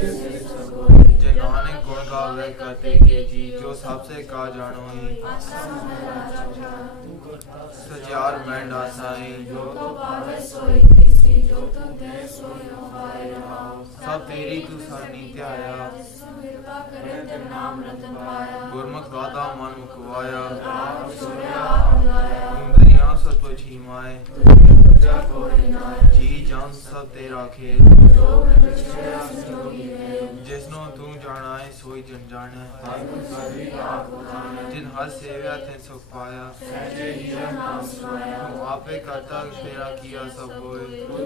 जे नानक गुण गावे करते के जी, जो सबसे का जानो ही। सचार मैं डासाई, जो तो पावे सोई तीसी, जो तो दे सोई पाए रहाओ। सब तेरी तू सरनी ध्याया, कृपा करे तेरे नाम रतन पाया। गुरमुख गाता मन मुखवाया, सुंदरियां सत्व छीमाए, जी जान सब तेरा खेल। जिसनो तू जाना है सोई जन जाने, जिन हर सेव्या ते सुख पाया। तू आपे करता तेरा किया सब होए, तू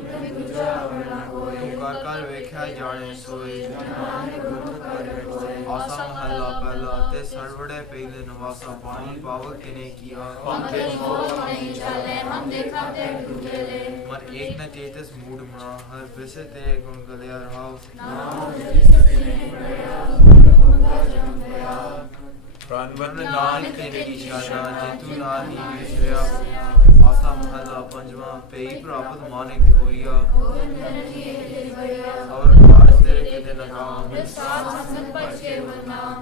कर कर वेख्या जाने सोए। आसा महला पहला ते सरवड़े पहले नवासा, पानी पावक तिने किया। मन एक न चेतस मूड मना, हर विषय तेरे गुण गलिया रहाओ। प्राणवन नानक तेरी निशाना, जितु ना ही विसरिया। आसा महला पंजवा, पेई प्राप्त मानिक होइया। और कारज तेरे किते न काम,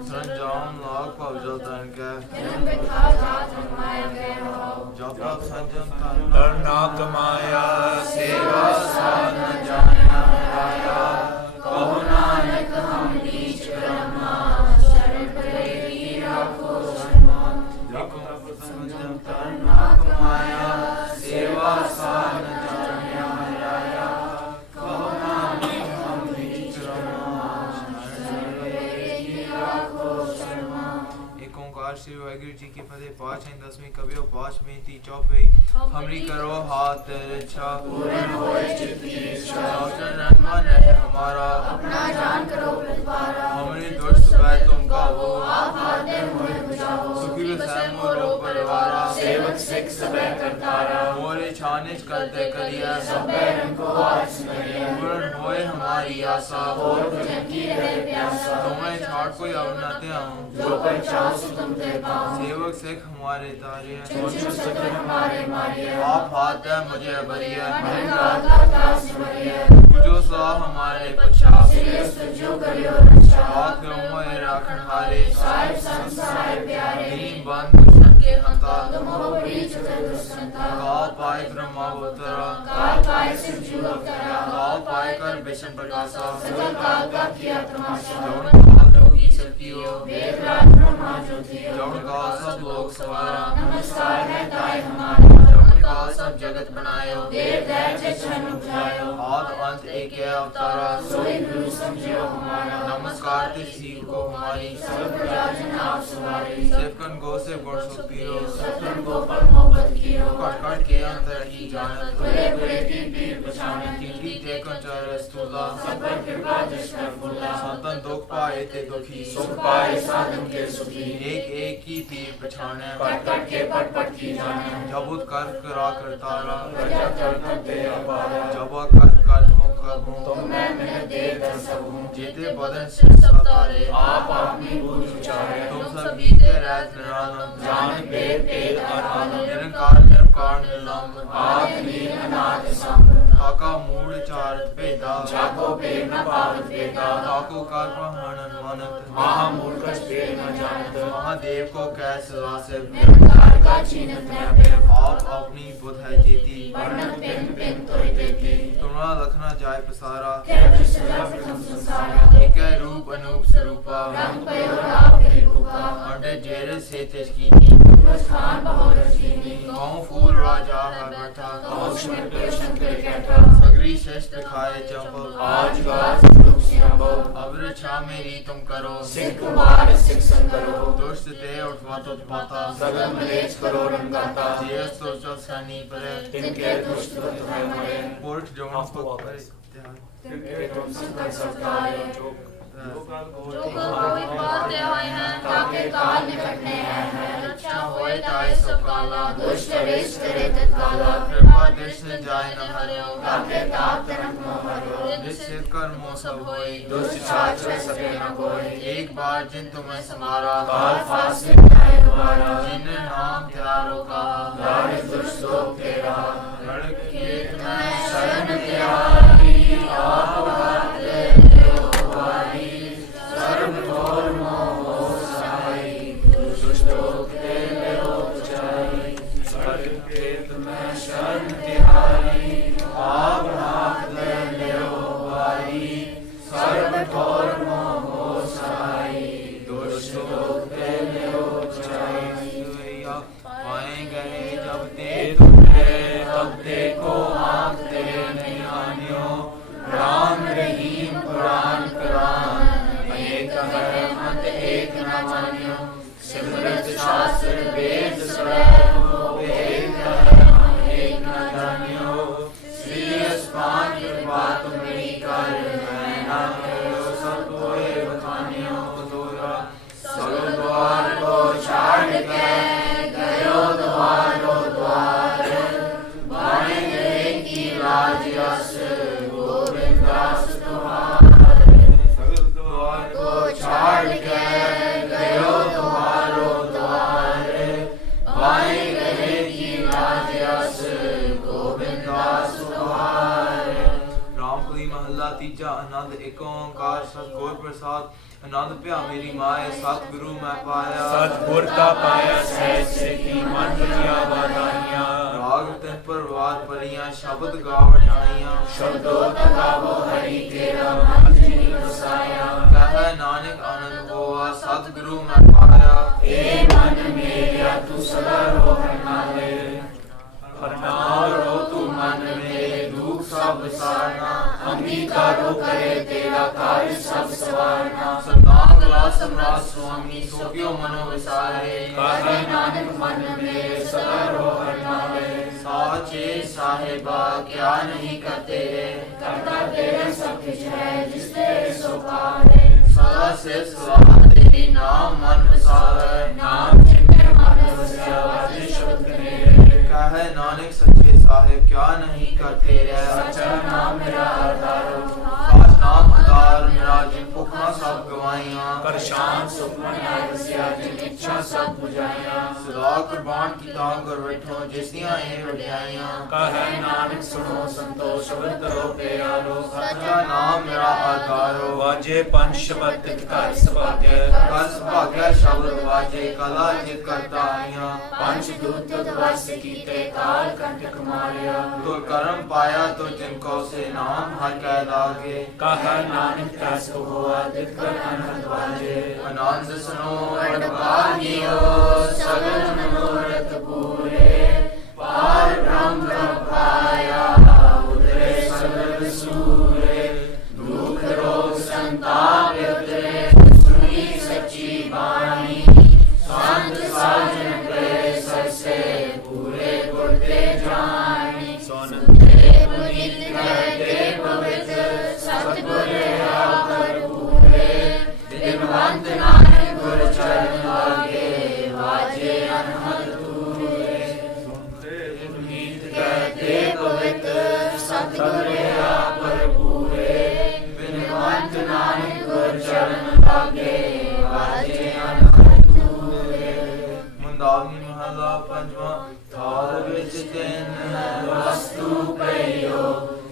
सरंजाम लाग पाव जल तन के। जब तक संजम तन ना कमाया, सेवा साध न जाना आया। कहो नानक हम नीच कर्मा, शरण परे राखो शर्मा। देखो संजम तन ना कमाया, सेवा साध न जाना आया। कहो नानक हम नीच कर्मा, शरण परे राखो शर्मा। एक ओंकार श्री वाहिगुरु जी की फतेह। पाँच हैं दसवीं कवियों पाँच में ती चौपई। हमरी करो हाथ इच्छा, पूर्ण होए चित्त की इच्छा। मन है हमारा, अपना जान करो प्रतिपारा। हमरी दुष्ट वै तुम गावो, आप आते मोहे बुझाओ। सुखी विषय मोरो परिवारा, सेवक सिख सबे करतारा। मोरे छानिज करते करिया, सबे रंग को आज सुनरिया। पूर्ण होए हमारी आशा, और भजन की रहे प्यासा। तुम्हें छाड़ कोई अवनते आऊं, जो पर चाहो सो तुम ते पाऊं। सेवक सिख हमारे तारे, हमारे मारिए। आप हाथ है मुझे बरिया, पूजो सा हमारे पछा। जो करियो रक्षा, हाथ करो मोए राखण हारे। साहिब संत साहिब प्यारे, दीन बंद दुश्मन के हंता। तुम हो बड़ी चतुर दुष्टंता। काल पाए ब्रह्मावतारा, काल पाए शिव जी अवतारा। काल पाए कर विष्णु प्रकाशा, सकल काल का किया तमाशा। जौन काल जोगी शक्तियो, वेद राज ब्रह्मा ज्योतियो। जौन काल सब लोग सवारा, नमस्कार है ताय हमारा। जौन काल सब जगत बनायो, देव दैत्य छन उपजायो। आद अंत एक है अवतारा, सोई गुरु समझियो हमारा। नमस्कार ते सील को हमारी, सब प्रजा जन आप सवारी। सिफकन गो से गुण सुपियो, सतन को पर मोहब्बत कियो। कट कट के अंतर ही जानत, बड़े बड़े तीन पीर पछानत। तीन ते कंचर स्तुला, सब पर कृपा दृष्टि फूला। संतन दुख पाए ते दुखी, सुख पाए साधन के सुखी। एक एक की पीर पछाने, कट कट के पट पट की जाने। जब कर करा करतारा, प्रजा चरणों ते अपारा। जब कर कर हो कब हूँ, तुम मैं मिलत दे कर सब हूँ। जेते बदन से सब तारे, आप अपनी बूझ उचारे। तुम सब बीते रहत निरालम, जान पेद पेद अनालम। निरंकार निरंकार निलंब, आदि नील अनाथ संभ। काका मूड चारत भेदा, जाको पेड़ न पावत वेदा। काको कर प्रहरण मानत, महामूल कछ पेड़ न जानत। महादेव को कैसे वासिव, निरंकार का छीनत न। आप अपनी बुध है जेती, वर्णत पिन पिन तोय देती। तुम्हारा लखना जाय पसारा, एक है रूप अनूप स्वरूपा। रंग पयो राव के रूपा, अंडे जेरे से तेजकीनी। खान बहु रचीनी, कहूँ फूल राजा है बैठा। कहूँ शंकर शंकर कैठा, सगरी शस्त्र खाए चंपक। आज गाज रूप सिंबल, अब्र छा मेरी तुम करो। सिख कुमार सिख संकरो, दुष्ट ते उठवा उत्पाता। सगल मलेच करो रंगाता, जेस तो चल सनी परे। तिनके दुष्ट तुम्हें मरे, पुरख जौन पक करे। तिनके तुम संकर सत्कार्य, जो कोई पाते होए हैं, ताके काल निकटने हैं। रक्षा होए ताए सब काला, दुष्ट रिष्ट रे तत्काला। कृपा दृष्टि जाय न हरियो, ताके ताप तरंग मोह हरियो। निश्चित कर्मों सब होई, दुष्ट छात्र सके न कोई। एक बार जिन तुम्हें समारा, काल फांसी बनाए दोबारा। जिन नाम त्यारो कहा, लाड़ दुष्ट लोग तेरा। लड़के तुम्हें शरण त्यागी, आप हाथ ले लो। सर्व ठोर मोह सहाय, दुष्ट लोक पे मेरो छाई। पाए गए जब ते तुम्हे, तब देखो आँख तेरे नहीं आनियो। राम रहीम पुराण पुराण, अनेक है मत एक न मानियो। सिमरत शास्त्र वेद स्वैव, एक है हम एक न जानियो। श्री अस्मान कृपा तुम्हारी कर, मैं न करो सब कोई बखानियो। तोरा सरो द्वार को छाड़ के गयो द्वारो द्वार, बाणे गए की लाज यस, गोविंद दास तुम्हारे। सगल द्वार को छाड़ के गयो द्वारो द्वार, बाणे गए की लाज यस, गोविंद दास तुम्हारे। रामपुरी महला तीजा। आनंद एक ओंकार सतगुर प्रसाद, आनंद भया मेरी माए सतगुरु मैं पाया। सतगुर का पाया सहज सिद्धि, मन बजिया वाधाइयां। राग तिन परवार परियां, शब्द गावण आईयां। शब्दों गावो हरि तेरा, मन जिनि बसाया। कह नानक आनंद होआ, सतगुरु मैं पाया। ए मन मेरा तू सदा रो हरनाले, हरनाल रो तू मन मेरे, दुख सब सारना। अंगीकारो करे तेरा कार्य सब सवारना। सतनाम ला सम्राट स्वामी, सो क्यों मनो विसारे। कहे नानक मन मेरे, सदा रो हरनाले। साचे साहिबा क्या नहीं करते रे, करता तेरा सब कुछ है जिस तेरे सो पावे। सदा से सलाह तेरी, नाम मन वसावे। नाम चिंते मन वसिया, वाजे शब्द कनेरे। कहे नानक सच्चे साहिब क्या नहीं करते रे। सच्चा नाम मेरा आधारो, साच नाम आधार मेरा, जिन भुखा सब गवाइयां। कर शांत सुखमन आय वसिया, जिन इच्छा सब बुझाइयां। सदा कुर्बान की तां कर बैठो, जिसदियां ए वड्याइयां। कहे नानक सुनो संतोष, शब्द करो प्यारो। सच्चा नाम मेरा आधारो, वाजे पंच शब्द कर सभाग्य। कर सुभाग्य शब्द वाजे, कला जित करता आइयां। पंच दूत वस कीते, काल कंटक मारिया। तो कर्म पाया तो जिनको से, नाम हर कह लागे। कहा नानक तस हुआ, दिख कर अनहद वाजे। आनंद सुनो अडगानियो, सगल मनोरथ पूरे। पार ब्रह्म पाया, उतरे सगल सूरे। दुख रोग संताप उतरे, सुनी सच्ची बानी। संत साजन गए सबसे, पूरे गुरते जानी। सुनते पुनीत कहते पवित्र, सतगुर आकर पूरे। दिनवंत नानक गुर चरण लागे, वाजे अनहद तूरे। सुनते पुनीत कहते पवित्र, सतगुर आकर पूरे। दिनवंत नानक गुर चरण लागे, वाजे अनहद तूरे। मुंदावनी महला पंजवा। थाल विच तिन वस्तु पइयो,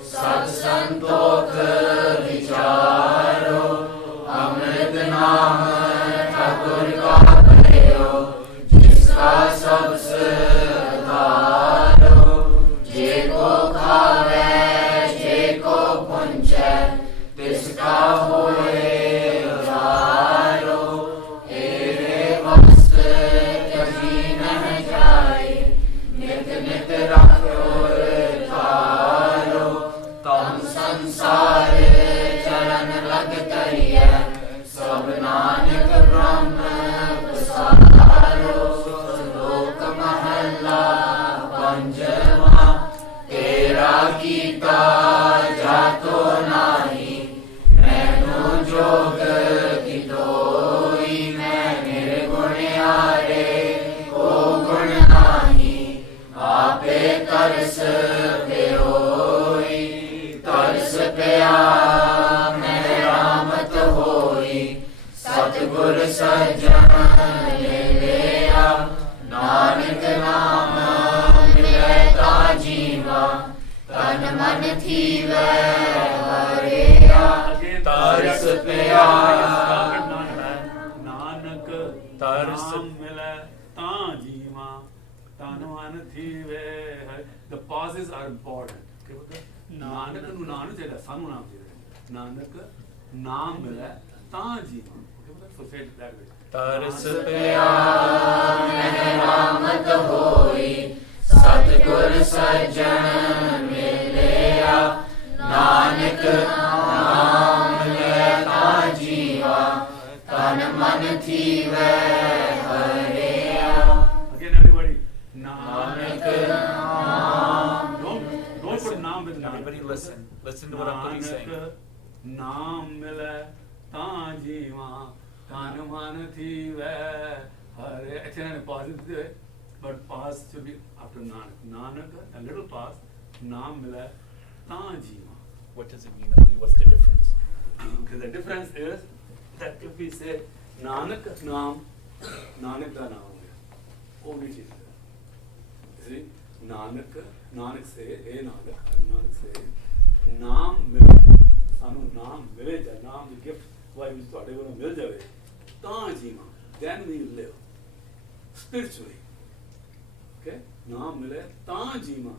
सत संतोख विचारो। अमृत नाम ठाकुर का पइयो, जिसका सब सुधारो। जे को खावे जे को पुंजै, तिसका होए उधारो। एरे वस्त कभी न जाए, नित नित रखो तारो। तम संसार चरण लग तरिय, सब नानक ब्रह्म पसारो। श्लोक महला पंजवा। तेरा कीता जातो नाही, मैनू जोग की दोई। मैं निर्गुणियारे को गुण नाही, आपे तरस प्योई। तरस प्या मैं रामत होई, सतगुर सज्जन ले लिया। नानक नाम मिलै ता जीवा, तन मन थीवै हरिया। तरस प्या नानक तरस मिलै तां जीवा, तन मन थीवे। The pauses are important. Nanak ਨੂੰ ਨਾਮ ਚਾਹੀਦਾ, ਸਾਨੂੰ ਨਾਮ ਚਾਹੀਦਾ। ਨਾਨਕ नाम मिले तां जीवा. So say it that way. तरस प्या रहमत होई सतगुर सज्जन मिलिया नानक नाम ले तां जीवा तन मन थीवे हरिया. Again everybody. नानक नाम. Don't put naam with naam. Everybody listen to what I'm putting saying. नाम मिले तां जीवा तन मन थीवे हरे. Actually I paused it, but pause should be after Nanak. Nanak, a little pause. Naam mila तां जीवा. What does it mean? What's the difference? Okay, the difference is that if we say Nanak naam, Nanak da naam ho gaya. वो नहीं चीज है. See, Nanak से हे Nanak से नाम मिले. सानू नाम मिले जा. नाम the gift why we ਤੁਹਾਡੇ ਕੋਲੋਂ ਮਿਲ ਜਾਵੇ ਤਾਂ ਜੀਵਾਂ. Then we live spiritually. Okay, naam mile taan jeeva.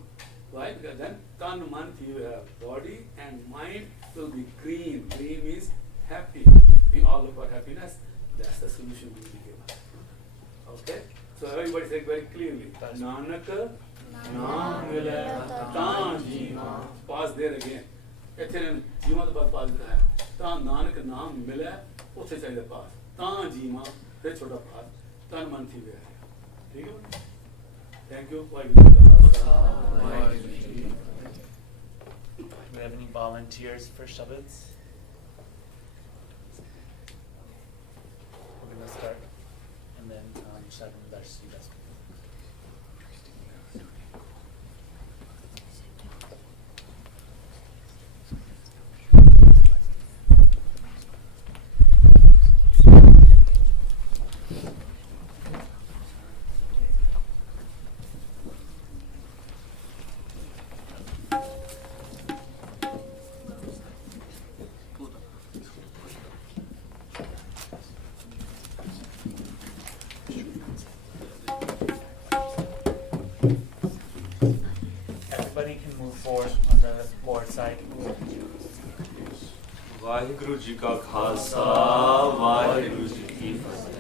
Why? Because then tan man you have body and mind will be green. Green means happy. We all look for happiness. That's the solution we will give us. Okay, so everybody say very clearly. Nanak naam mile taan jeeva. Pause there again. ਇੱਥੇ ਜੀਵਾਂ ਤੋਂ ਬਾਅਦ ਪਾਸ ਦਿੱਤਾ ਹੈ. ਤਾਂ ਨਾਨਕ ਨਾਮ ਮਿਲਿਆ ਉੱਥੇ ਚਾਹੀਦਾ ਪਾਸ. ਤਾਂ ਜੀਵਾਂ ਫਿਰ ਛੋਟਾ ਪਾਸ ਤਨ ਮਨ ਥੀ ਵੇ. ਠੀਕ ਹੈ. Thank you. Do we have any volunteers for Shabbats? We're going to start and then Shagun Darshi. Everybody can move forward on the board side. Waheguru ji ਕਾ ਖਾਲਸਾ ਵਾਹਿਗੁਰੂ ਜੀ ਕੀ ਫਤਿਹ.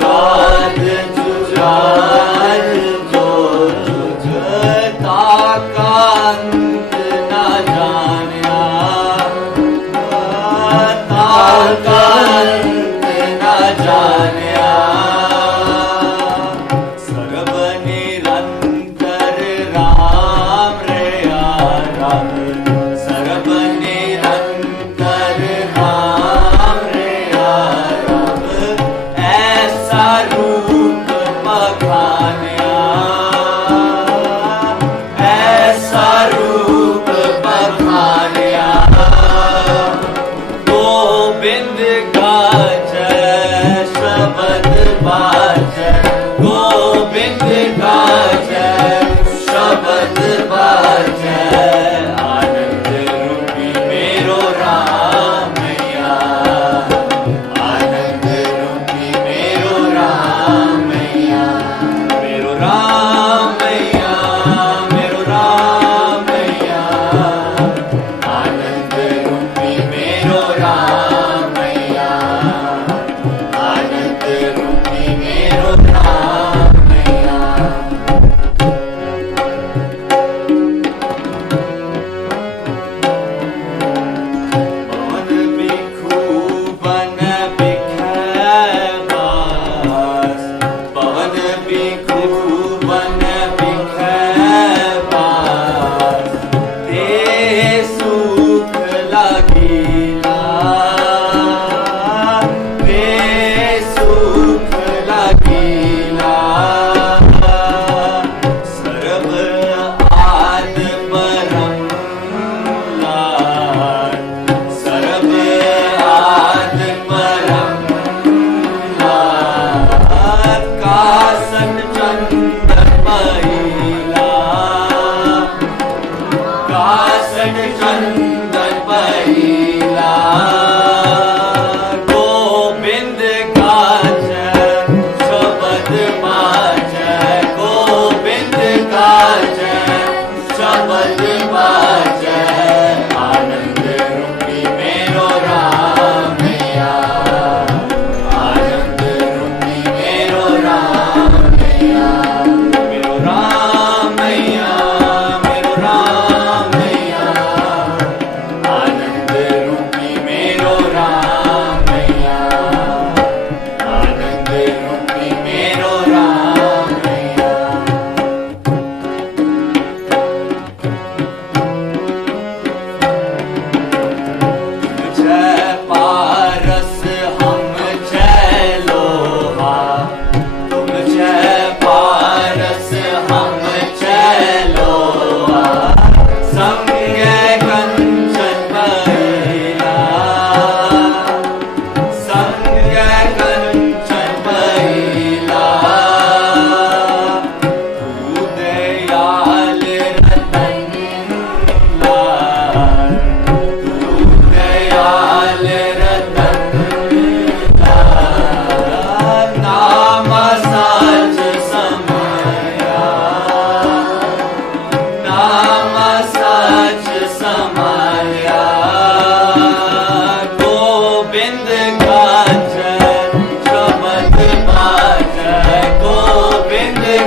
God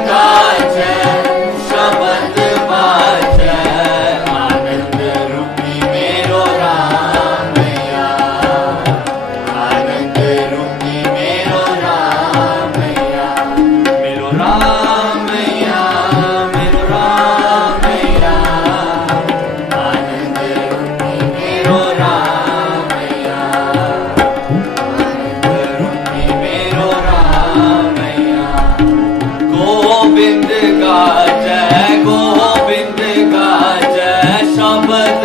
गाजै शब्द बाजै आनंद रूपी मेरो रामैया आनंद रूपी मेरो रामैया मेरो रामैया मेरो रामैया आनंद रूपी मेरो रामैया आनंद रूपी मेरो रामैया गोविंद गाजै गोविंद गाजै शब्द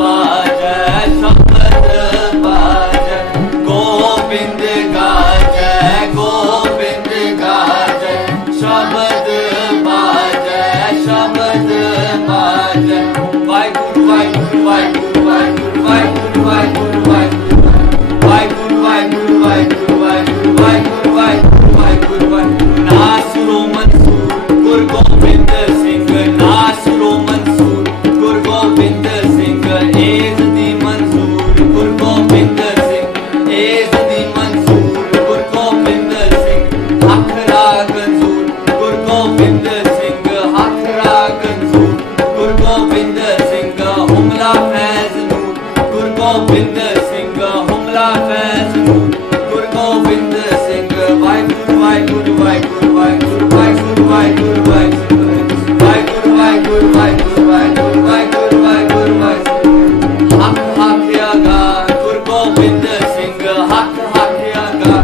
बाजै शब्द बाजै गोविंद गाजै गोविंद गाजै शब्द बाजै शब्द बाजै Waheguru Waheguru Waheguru Waheguru Waheguru Waheguru Waheguru Waheguru Waheguru Waheguru Waheguru Waheguru Waheguru Waheguru नासुरो Mansoor Guru Gobind Singh नासुरो Mansoor Guru Gobind Singh as the Mansoor Guru Gobind Singh as the Mansoor Guru Gobind Singh हक राग मंसूर गुरु गोबिंद सिंह हक राग मंसूर गुरु गोबिंद सिंह हुमला फैज नूर गुरु गोबिंद सिंह हुमला फैज नूर गुरु गोबिंद सिंह वाहिगुरु वाहिगुरु वाहिगुरु वाहिगुरु वाहिगुरु वाहिगुरु वाहिगुरु वाहिगुरु वाहिगुरु वाहिगुरु वाहिगुरु वाहिगुरु वाहिगुरु वाहिगुरु हक हकयागा गुरु गोबिंद सिंह हक हकयागा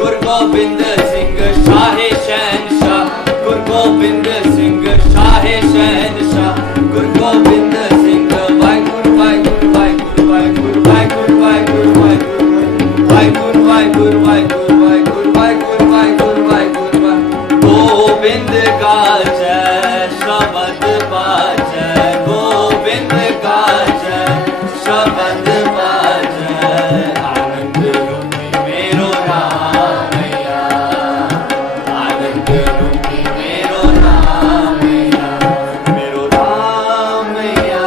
गुरु गोबिंद सिंह शाहे शहनशाह गुरु गोबिंद सिंह शाहे शहनशाह गुरु गोबिंद सिंह वाहिगुरु वाहिगुरु वाहिगुरु वाहिगुरु वाहिगुरु वाहिगुरु वाहिगुरु वाहिगुरु वाहिगुरु वाहिगुरु वाहिगुरु वाहिगुरु वाहिगुरु वाहिगुरु गोविंद गाजै शब्द बाजै गोविंद गाजै शब्द बाजै आनंद रूपी मेरो रामैया आनंद रूपी मेरो रामैया मेरो रामैया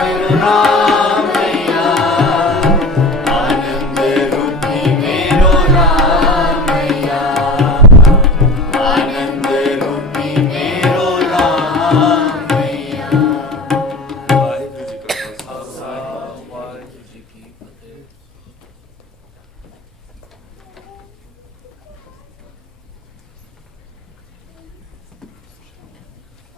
मेरो रामैया आनंद रूपी मेरो रामैया आनंद रूपी मेरो रामैया ਵਾਹਿਗੁਰੂ ਜੀ ਕਾ ਖਾਲਸਾ ਵਾਹਿਗੁਰੂ ਜੀ ਕੀ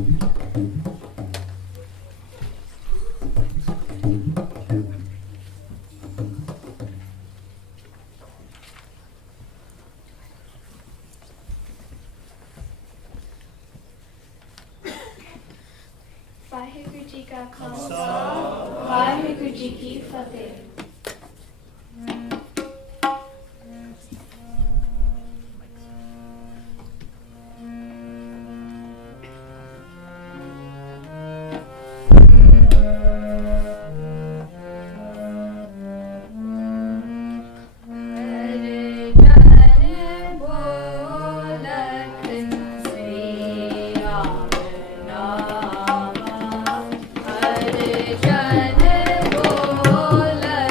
ਫਤਿਹ। ਵਾਹਿਗੁਰੂ ਜੀ ਕਾ ਖਾਲਸਾ ਵਾਹਿਗੁਰੂ ਜੀ ਕੀ ਫਤਿਹ। Hare Jana Bola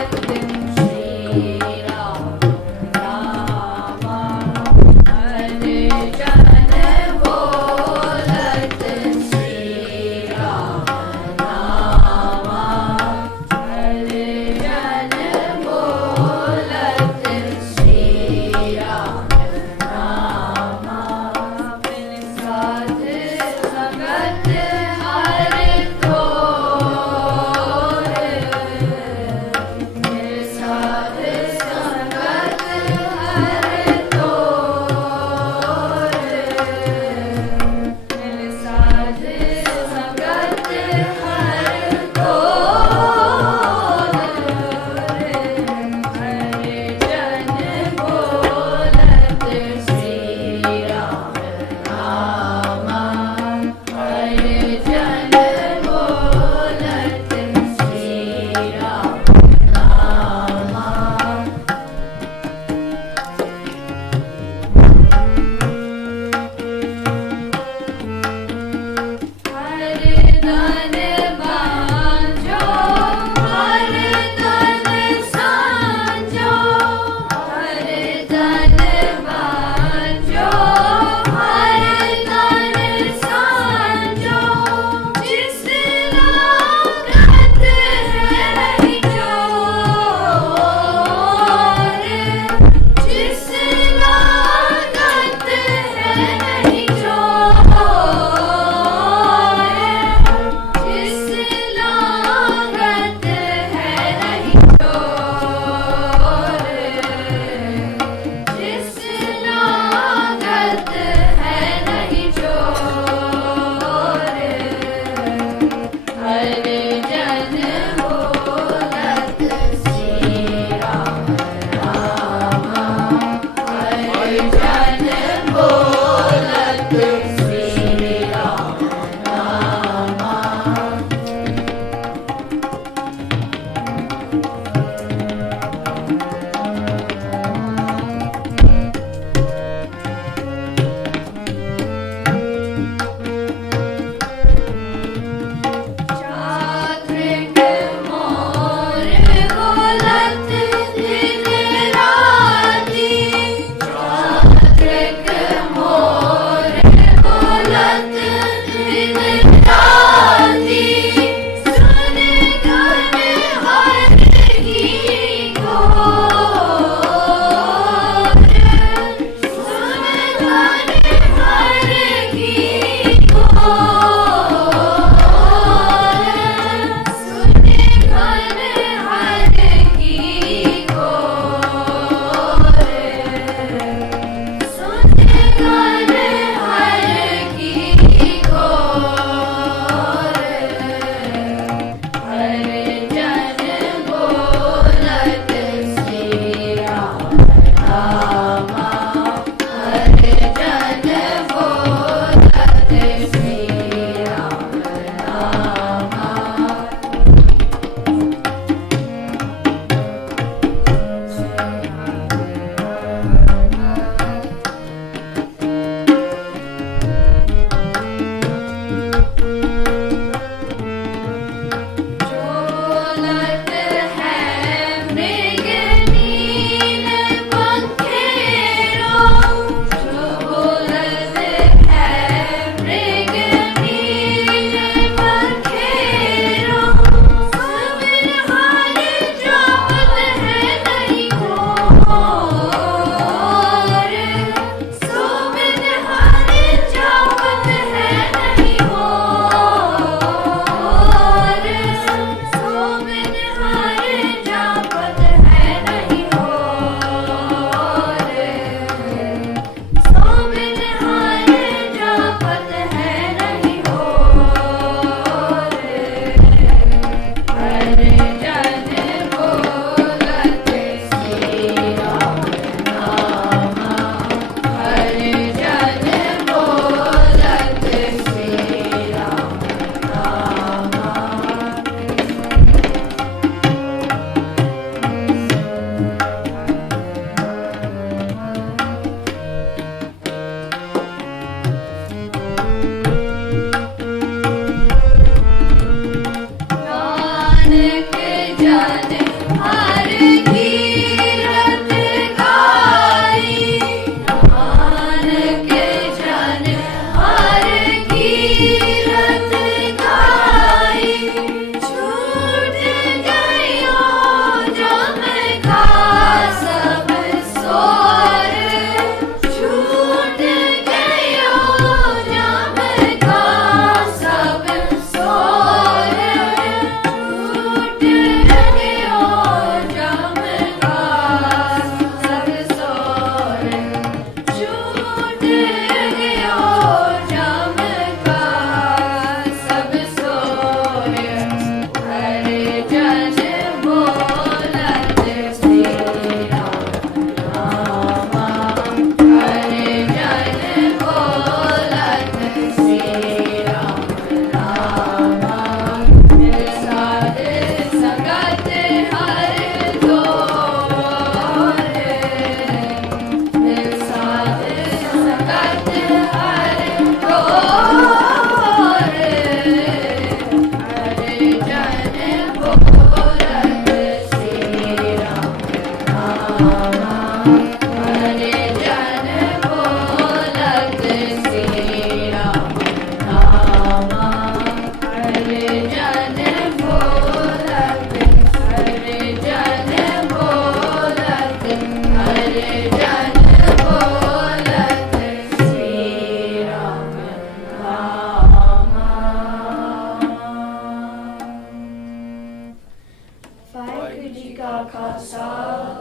ਕਾ ਖਾਲਸਾ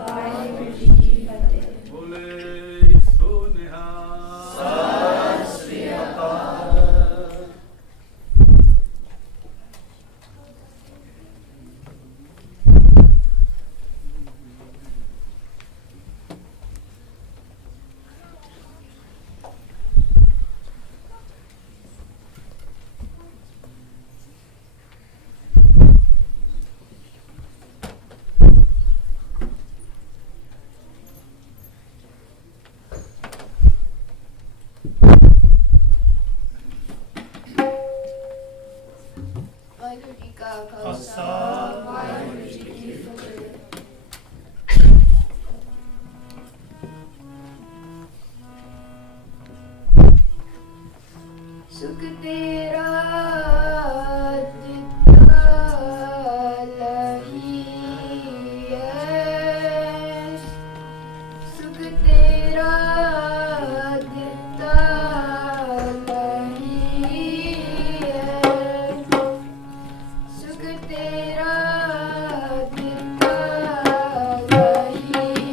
ਵਾਹਿਗੁਰੂ ਜੀ ਕੀ ਫਤਿਹ। ਬੋਲੇ ਸੋ ਨਿਹਾਲ। ਸਤਿ ਸ੍ਰੀ ਅਕਾਲ। ਵਾਹਿਗੁਰੂ ਜੀ ਕਾ ਖਾਲਸਾ, ਵਾਹਿਗੁਰੂ ਜੀ ਕੀ ਫਤਿਹ। ਸੁਖ ਤੇਰਾ ਦਿੱਤਾ ਲਹੀਐ, ਸੁਖ ਤੇਰਾ ਦਿੱਤਾ ਲਹੀਐ, ਸੁਖ ਤੇਰਾ ਦਿੱਤਾ ਲਹੀਐ,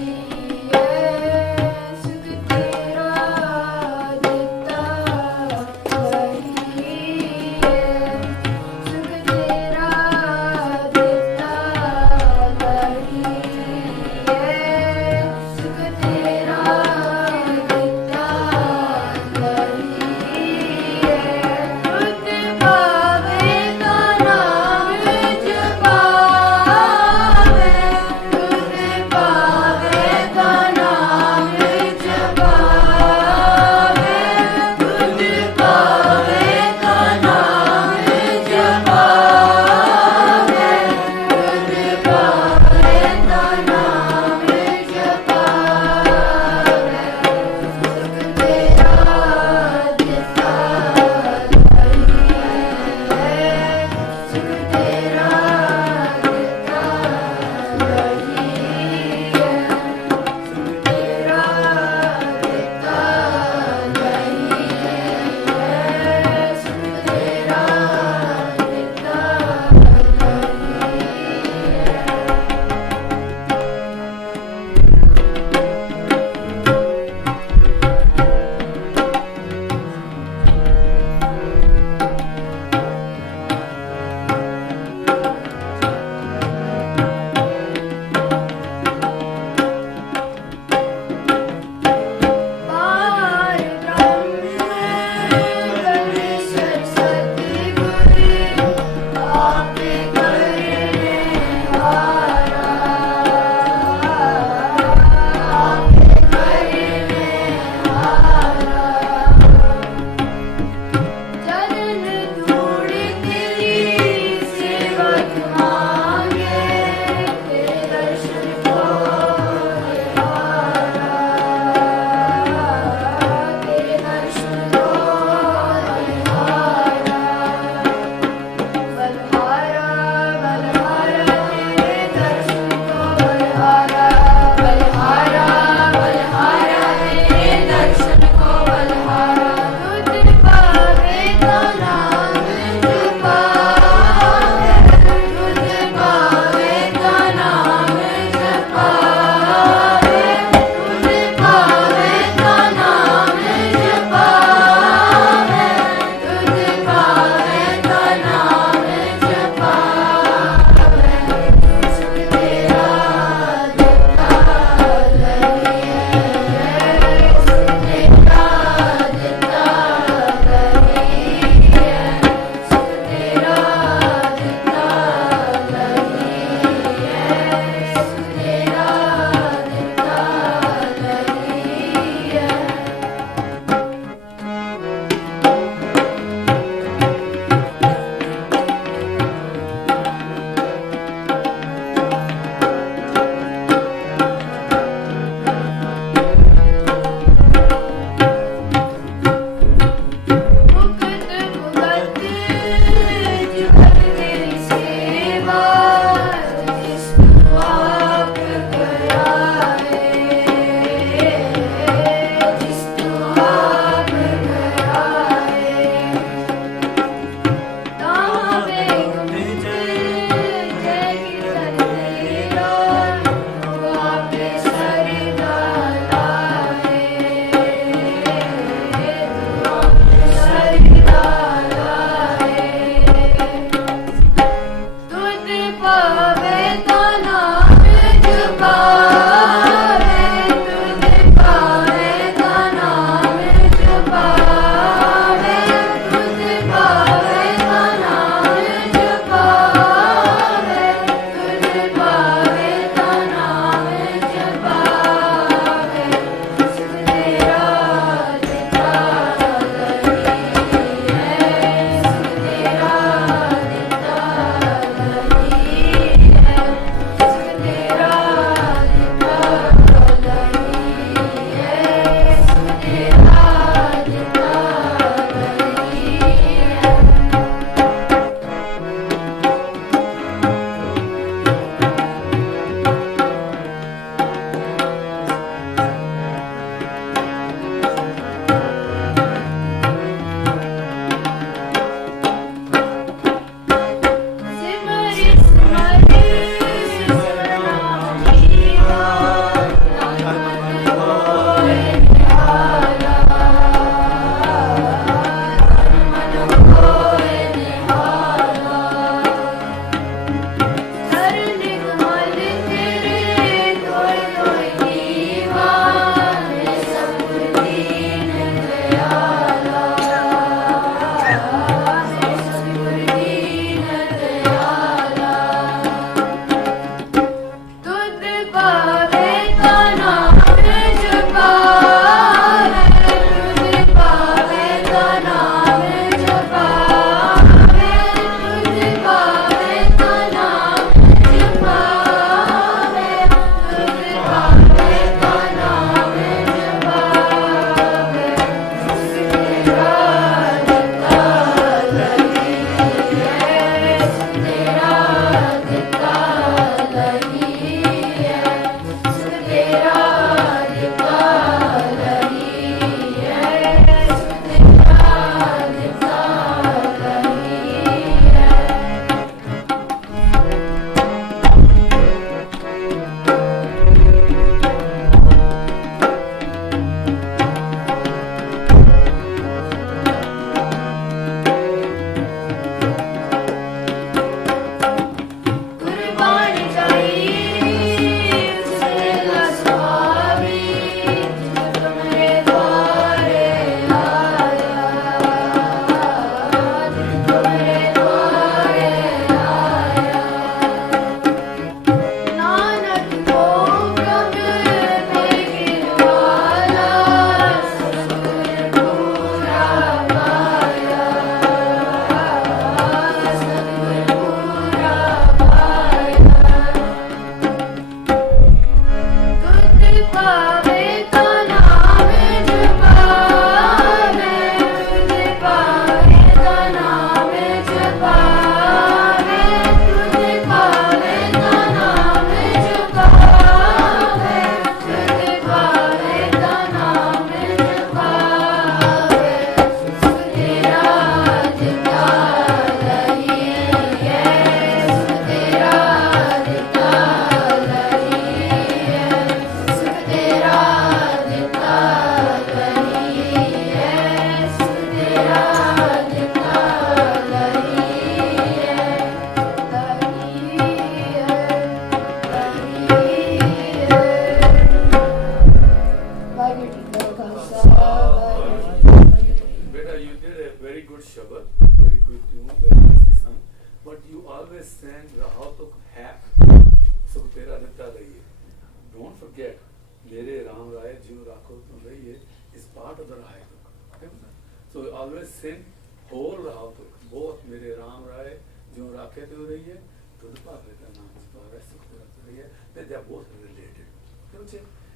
ਸੁਖ ਤੇਰਾ ਦਿੱਤਾ ਲਹੀਐ।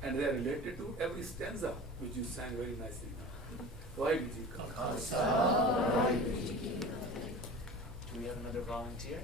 And they are related to every stanza which you sang very nicely. Waheguru Ji Ka Khalsa, Waheguru Ji Ki Fateh. Do we have another volunteer?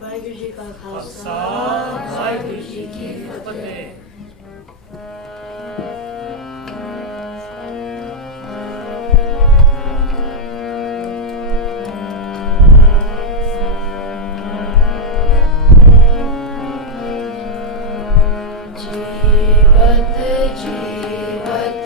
Waheguru ji ਕਾ ਖਾਲਸਾ ਵਾਹਿਗੁਰੂ ਜੀ ਕੀ ਫਤਿਹ। जीवत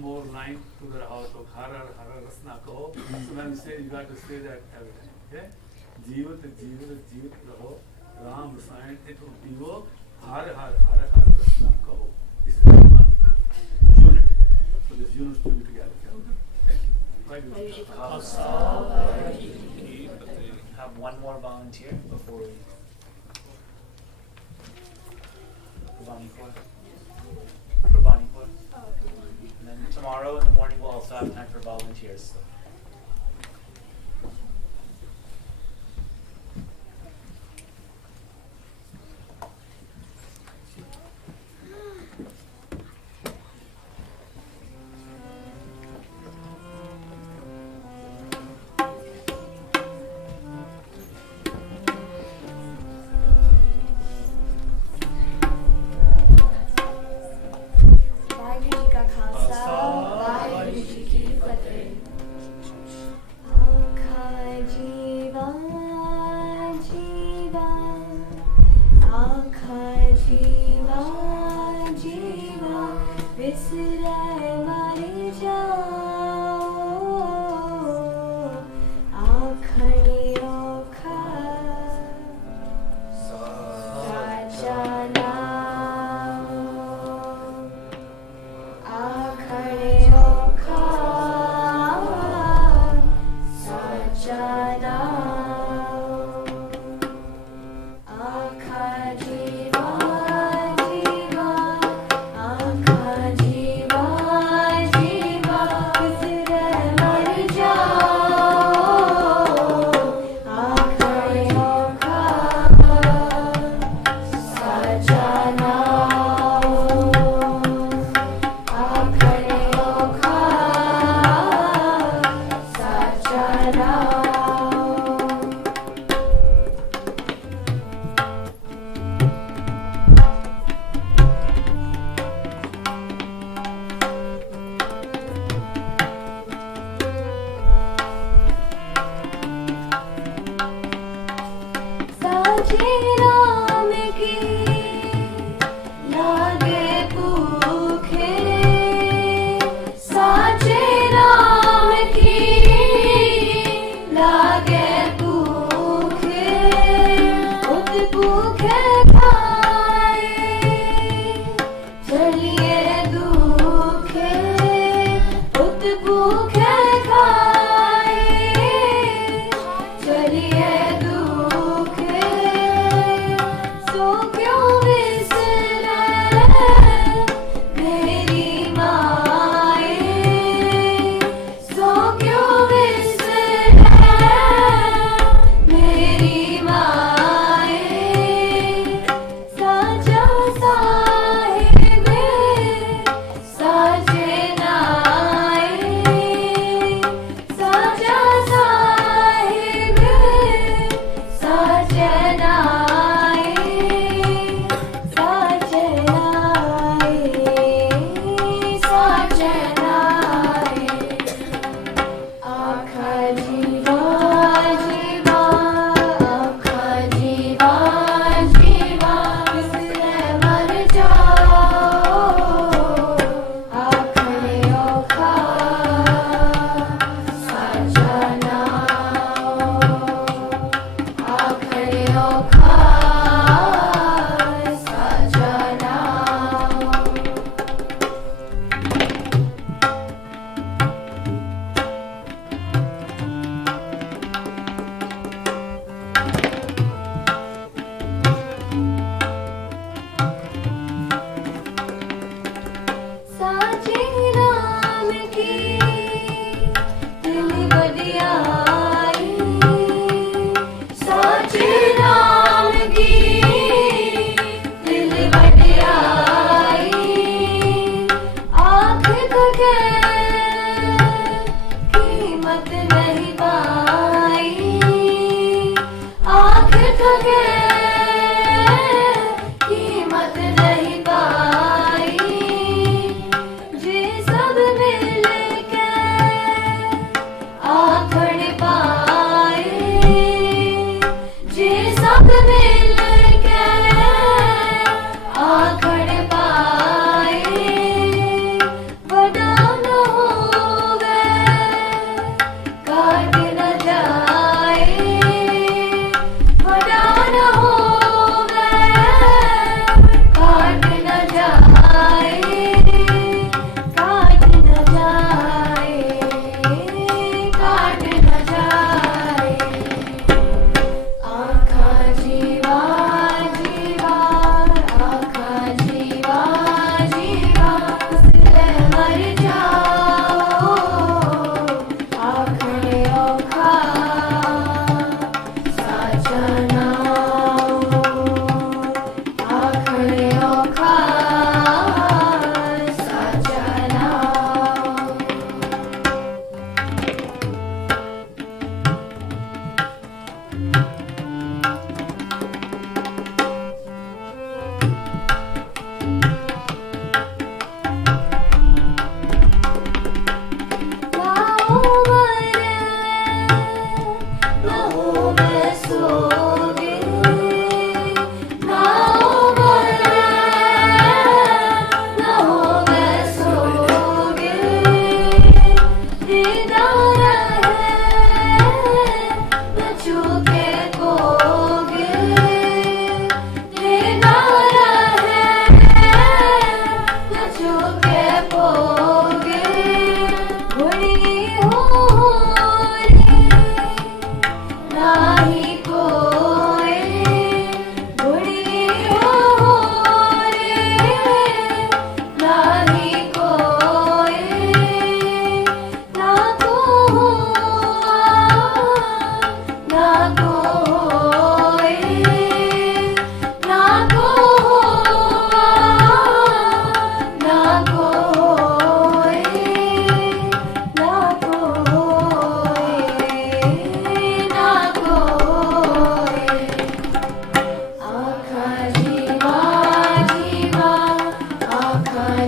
more line to the out of Hara Rasna Kaho. So when you say, you got to say that every time. Okay? Jivat Raho, Ram Rasayan, it will be wo, Hara Rasna Kaho. This is one unit. So this unit should be together. Thank you. Right. Have one more volunteer before we. Prabhani for. And then tomorrow in the morning we'll also have time for volunteers.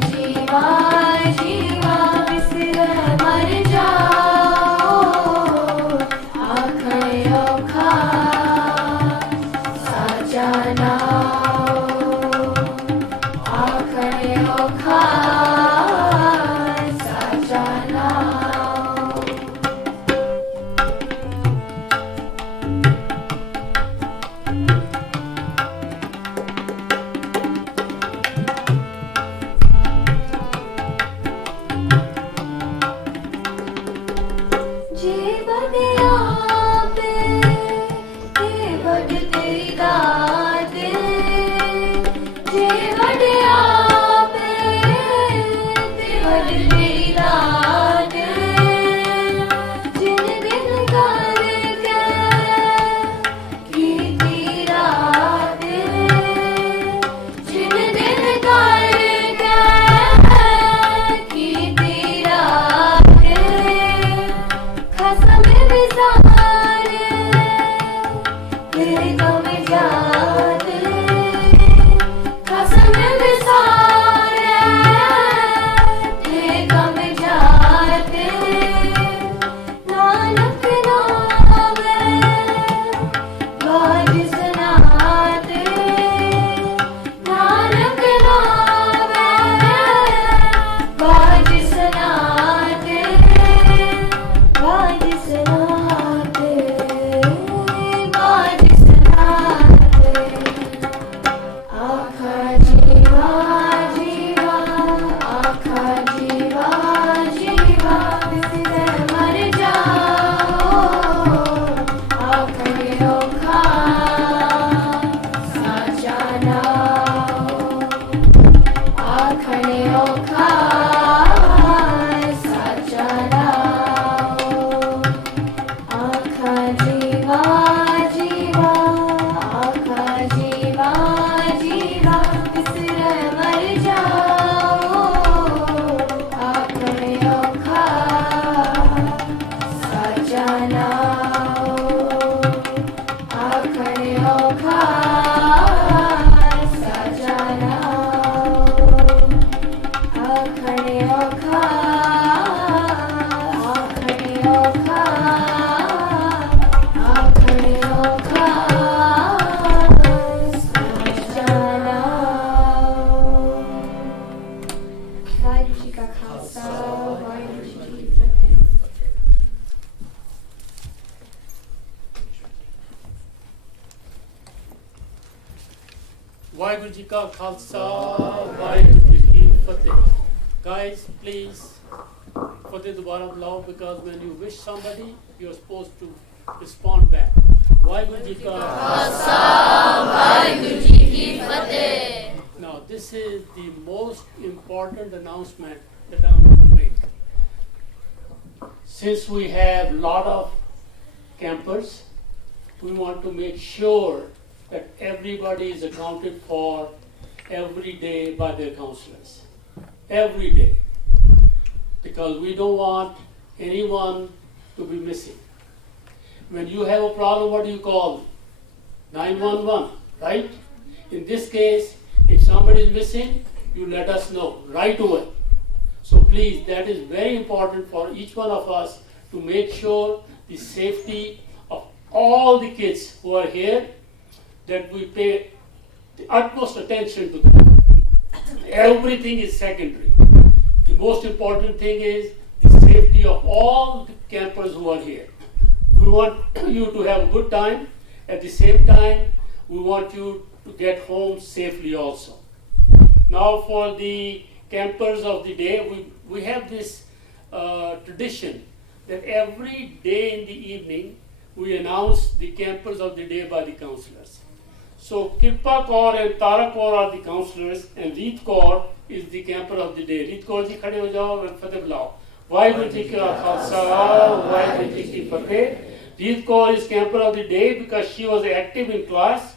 जीवा जीवा बिसर मर जाओ आखयो खा साचा नाओ आखयो खा साचा नाओ जे बदया पे ते बद तेरी दात जे बदया पे ते बद तेरी दात जिन दिन कर के कीती रात जिन दिन कर के कीती रात खसम बिसारे तेरे गम जात खसम बिसारे तेरे गम जात नानक नावे बाज सनात नानक नावे बाज सनात बाज सनात बाज सनात आखा जीवा जीवा आखा जीवा जीवा बिसर मर जाओ आखयो खा साचा नाओ आखयो खा साचा नाओ आखा जीवा जीवा आखा जीवा जीवा बिसर मर जाओ आखयो खा साचा नाओ आखयो खा साचा नाओ आखयो खा आखयो खा आखयो खा साचा नाओ वाहिगुरू जी का खालसा वाहिगुरू जी की फतेह वाहिगुरु जी का खालसा वाहिगुरु जी की फतेह. Guys, please फतेह दोबारा बुलाओ because when you wish somebody you are supposed to respond back. Waheguru ji का खालसा वाहिगुरु जी की फतेह. Now this is the most important announcement that I'm going to make. Since we have lot of campers, we want to make sure that everybody is accounted for every day by their counselors. Every day. Because we don't want anyone to be missing. When you have a problem, what do you call? 911, right? In this case, if somebody is missing, you let us know right away. So please, that is very important for each one of us to make sure the safety of all the kids who are here, that we pay the utmost attention to them. Everything is secondary. The most important thing is the safety of all the campers who are here. We want you to have a good time. At the same time, we want you to get home safely also. Now for the campers of the day, we have this tradition that every day in the evening, we announce the campers of the day by the counselors. So Kirpa Kaur and Tara Kaur are the counselors and Reet Kaur is the camper of the day. Reet Kaur ji khade ho jao and fateh bulao. Vaheguru ji ka khalsa, Vaheguru ji ki fateh. Reet Kaur is camper of the day because she was active in class.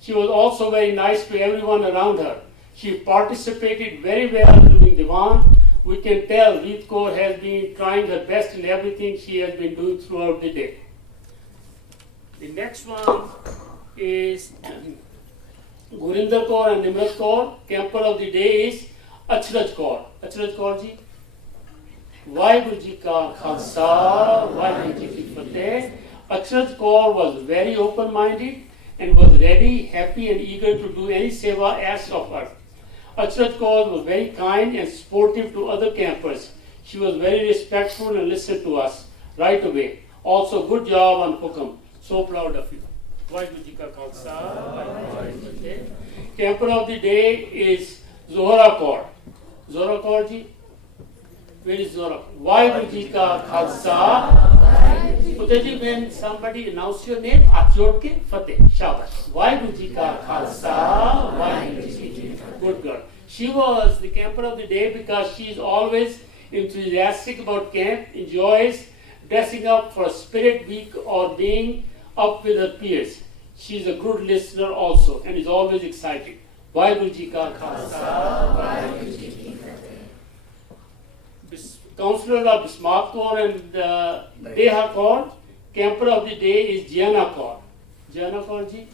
She was also very nice to everyone around her. She participated very well during Divaan. We can tell Reet Kaur has been trying her best in everything she has been doing throughout the day. The next one is Gurinder Kaur and Nimrat Kaur. Camper of the day is अचरज कौर जी, वाहिगुरु जी का खालसा, वाहिगुरु जी की फतेह. Achraj Kaur was very open-minded and was ready, happy and eager to do any seva asked of her. Achraj Kaur was very kind and supportive to other campers. She was very respectful and listened to us right away. Also, good job on Hukam. So proud of you. Vaheguru Ji Ka Khalsa, Vaheguru Ji Ki Fateh. Camper of the day is Zohra Kaur. Zohra Kaur ji, where is Zohra? Vaheguru Ji Ka Khalsa. Putaji, when somebody announce your name, Atyod ke Fateh. Shabash. Vaheguru Ji Ka Khalsa, Vaheguru Ji Ki Fateh. Good girl. She was the camper of the day because she is always enthusiastic about camp, enjoys dressing up for Spirit Week or being up with her peers. She is a good listener also and is always excited. Vaheguru Ji Ka Khalsa, Vaheguru Ji Ki Fateh. Councillor of Bismarck Kaur and Deha Kaur. Camper of the day is Jana Kaur. Jana Kaur ji,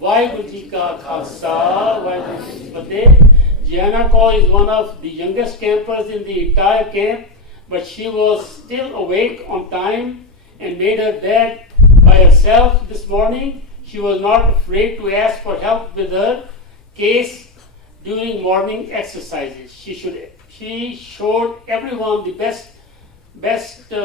Vaheguru Ji Ka Khalsa, Vaheguru Ji Ki Fateh. Jana Kaur is one of the youngest campers in the entire camp, but she was still awake on time and made her bed by herself this morning. She was not afraid to ask for help with her case during morning exercises. She showed everyone the best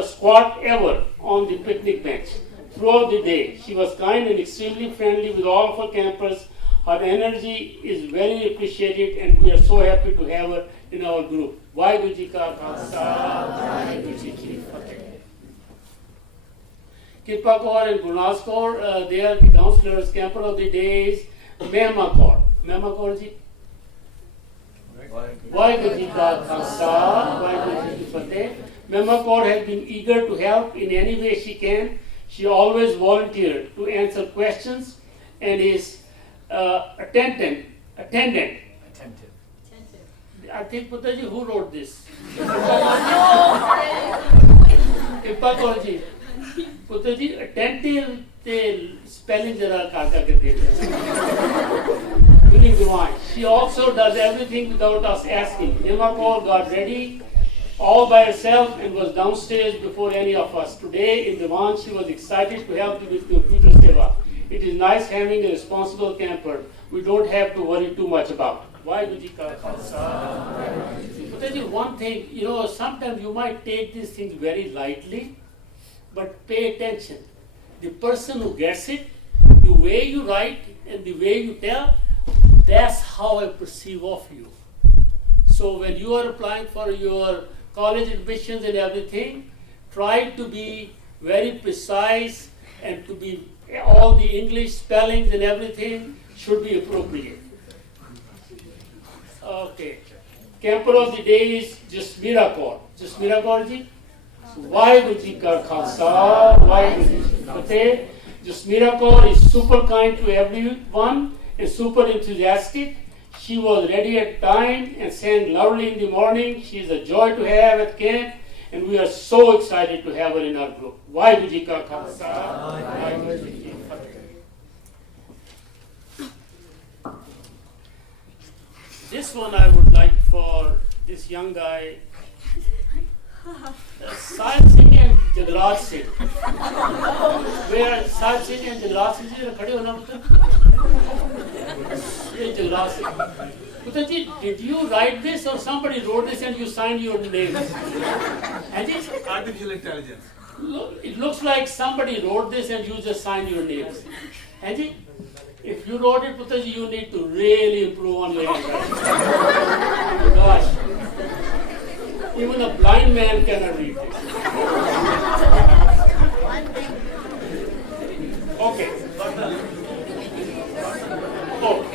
squat ever on the picnic bench. Throughout the day, she was kind and extremely friendly with all of her campers. Her energy is very appreciated and we are so happy to have her in our group. Vaheguru Ji Ka Khalsa, Vaheguru Ji Ki Fateh. Kirpa Kaur and Gurnas Kaur, they are the councillors. Camper of the day is Mehma Kaur. Mehma Kaur ji, Vaheguru Ji Ka Khalsa, Vaheguru Ji Ki Fateh. Mehma Kaur has been eager to help in any way she can. She always volunteered to answer questions and is attendant. I think Putaji, who wrote this? Kirpa Kaur ji, Putaji, attentive the spelling jara kaka ke dekh rahe. Divaan. She also does everything without us asking. Nima Kaur got ready all by herself and was downstairs before any of us. Today in Divaan, she was excited to help with computer seva. It is nice having a responsible camper. We don't have to worry too much about. Vaheguru Ji Ka Khalsa. Putaji, one thing, sometimes you might take these things very lightly, but pay attention. The person who gets it, the way you write and the way you tell, that's how I perceive of you. So when you are applying for your college admissions and everything, try to be very precise and to be all the English spellings and everything should be appropriate. Okay. Camper of the day is Jasmira Kaur. Jasmira Kaur ji, Vaheguru Ji Ka Khalsa, Vaheguru Ji Ki Fateh. Jasmira Kaur is super kind to everyone and super enthusiastic. She was ready at time and sang loudly in the morning. She is a joy to have at camp and we are so excited to have her in our group. Vaheguru Ji Ka Khalsa, Vaheguru Ji Ki Fateh. This one I would like for this young guy, Sahib Singh and Jagraj Singh. Where Sahib Singh and Jagraj Singh ji khade hona putra? Ye Jagraj Singh. Putra ji, did you write this or somebody wrote this and you signed your name? Artificial intelligence. It looks like somebody wrote this and you just signed your names. Haji? If you wrote it, Putaji, you need to really improve on your handwriting. Oh gosh. Even a blind man cannot read this. Okay. Oh.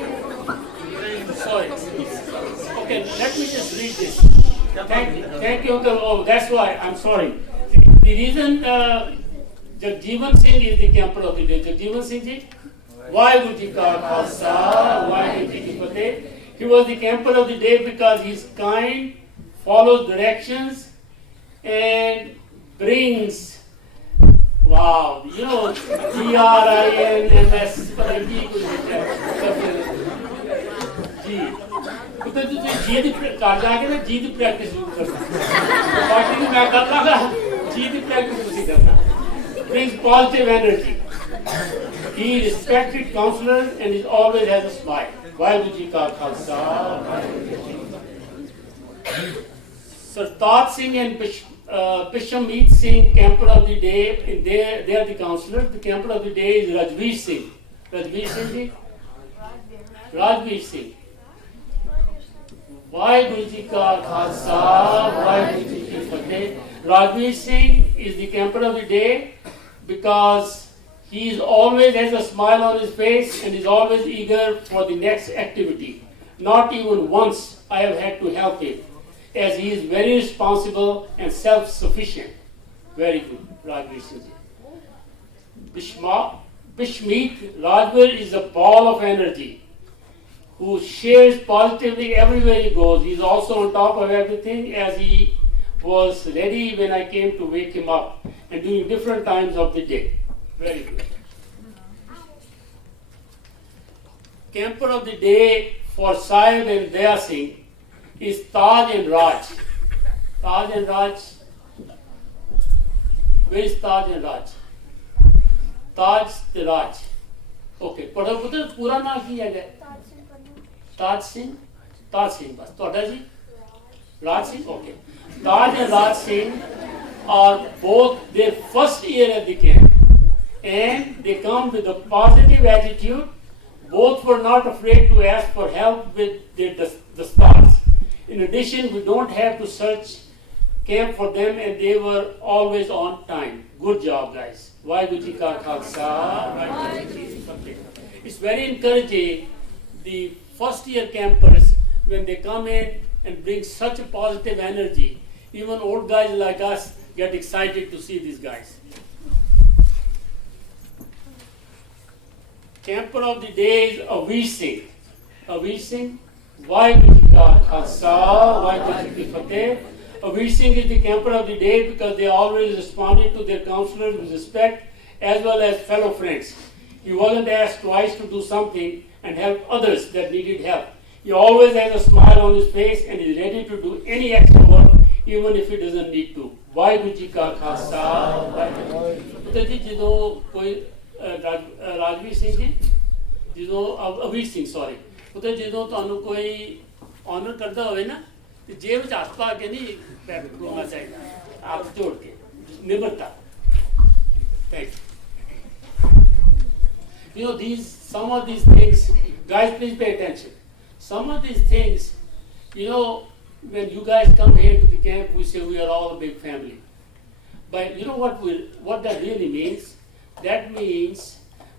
Sorry. Okay, let me just read this. Thank you, Uncle. Oh, that's why. I'm sorry. The reason Jagjeevan Singh is the camper of the day. Jagjeevan Singh ji, Vaheguru Ji Ka Khalsa, Vaheguru Ji Ki Fateh. He was the camper of the day because he's kind, follows directions, and brings, wow, GRINMS, G. पुत्र तुझे जी दी घर जाके ना जी दी practice जरूर करना बाकी नहीं मैं कर लागा जी दी प्रैक्टिस तुसी करना brings positive energy he is respected counselor and is always has a smile Waheguru ji का Khalsa Sartaj Singh and Bishommeet Singh, camper of the day, and they are the counselors. The camper of the day is Rajveer Singh. Rajveer Singh ji? Rajveer Singh. Vaheguru ji ka khalsa, Vaheguru ji ki fateh. Rajveer Singh is the camper of the day because he is always has a smile on his face and is always eager for the next activity. Not even once I have had to help him, as he is very responsible and self-sufficient. Very good, Rajveer Singh. Bishmeet Rajveer is a ball of energy who shares positively everywhere he goes. He is also on top of everything, as he was ready when I came to wake him up and during different times of the day. Very good. Camper of the day for Sahib and Daya Singh is Taj and Raj. Taj and Raj. Where is Taj and Raj? Taj the Raj. Okay. पढ़ो पुत्र पूरा नाम की है ताज सिंह बस तोड़ा जी Raj Singh. Okay. Taj and Raj Singh are both their first year at the camp, and they come with a positive attitude. Both were not afraid to ask for help with their dastars. In addition, we don't have to search camp for them, and they were always on time. Good job, guys. Vaheguru ji ka khalsa, Vaheguru ji ki fateh. It's very encouraging, the first year campers, when they come in and bring such a positive energy. Even old guys like us get excited to see these guys. Camper of the day is Aveer Singh. Aveer Singh, Vaheguru ji ka khalsa, Vaheguru ji ki fateh. Aveer Singh is the camper of the day because they always responded to their counselors with respect as well as fellow friends. He wasn't asked twice to do something and help others that needed help. He always has a smile on his face and is ready to do any extra work even if he doesn't need to. Vaheguru ji ka khalsa, Vaheguru ji ਜਦੋਂ ਕੋਈ ਰਾਜਵੀਰ ਸਿੰਘ ਜੀ ਜਦੋਂ ਅਵੀਰ Singh sorry ਉਤੇ ਜਦੋਂ ਤੁਹਾਨੂੰ ਕੋਈ honour ਕਰਦਾ ਹੋਵੇ ਨਾ ਤੇ ਜੇਬ ਵਿੱਚ ਹੱਥ ਪਾ ਕੇ ਨਹੀਂ ਪੈਰ ਖਲੋਣਾ ਚਾਹੀਦਾ ਹੱਥ ਜੋੜ ਕੇ ਨਿਮਰਤਾ thank you know these some of these things guys please pay attention some of these things you know when you guys come here to the camp we say we are all a big family but you know what that really means. That means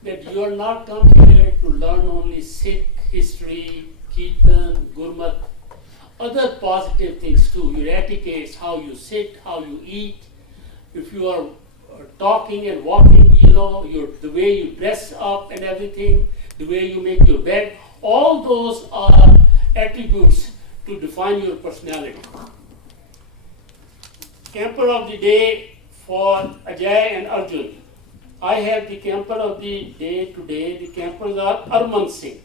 that you are not come here to learn only Sikh history, Kirtan, Gurmat, other positive things too. Your etiquettes, how you sit, how you eat, if you are talking and walking, you know, the way you dress up and everything, the way you make your bed, all those are attributes to define your personality. Camper of the day for Ajay and Arjun. I have the camper of the day today. The campers are Arman Singh.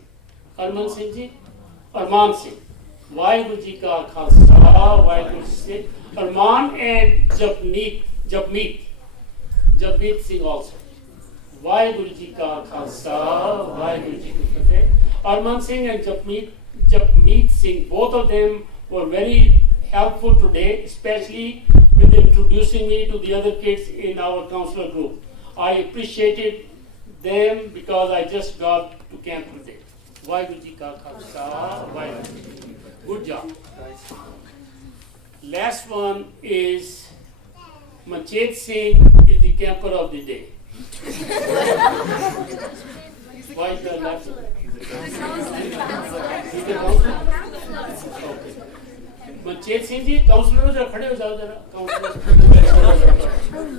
Arman Singh ji? Arman Singh. Vaheguru ji ka khalsa, Vaheguru Singh. Arman and Japmeet Singh also. Vaheguru ji ka khalsa, Vaheguru ji ki fateh. Arman Singh and Japmeet Singh, both of them were very helpful today, especially with introducing me to the other kids in our counselor group. I appreciated them because I just got to camp today. Vaheguru ji ka khalsa, Vaheguru ji ki fateh. Good job. Last one is Manchet Singh is the camper of the day. Why is the last one? He's the counselor? Okay. Manchet Singh ji, counselor जरा खड़े हो जाओ जरा counselor.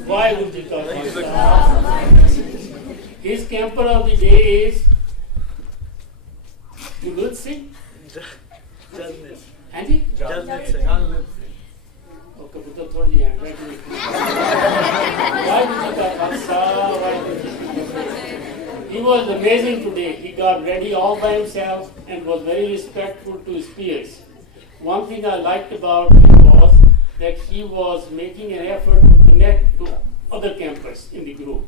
Vaheguru ji ka khalsa. His camper of the day is Gulud Singh. हैं जी? Okay, पुत्र थोड़ी जी हैं. Vaheguru ji ka khalsa, Vaheguru ji ki fateh. He was amazing today. He got ready all by himself and was very respectful to his peers. One thing I liked about him was that he was making an effort to connect to other campers in the group.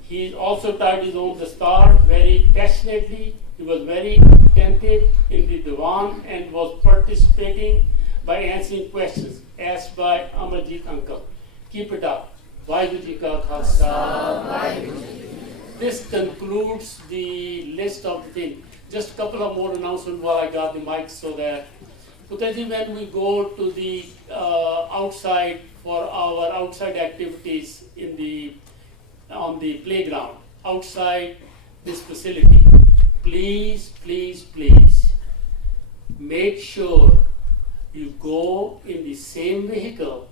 He also tied his own dastar very passionately. He was very attentive in the Divaan and was participating by answering questions asked by Amarjit uncle. Keep it up. Vaheguru Ji Ka Khalsa. This concludes the list of the things. Just a couple of more announcements while I got the mic so that Putaji, when we go to the outside for our outside activities on the playground, outside this facility, please make sure you go in the same vehicle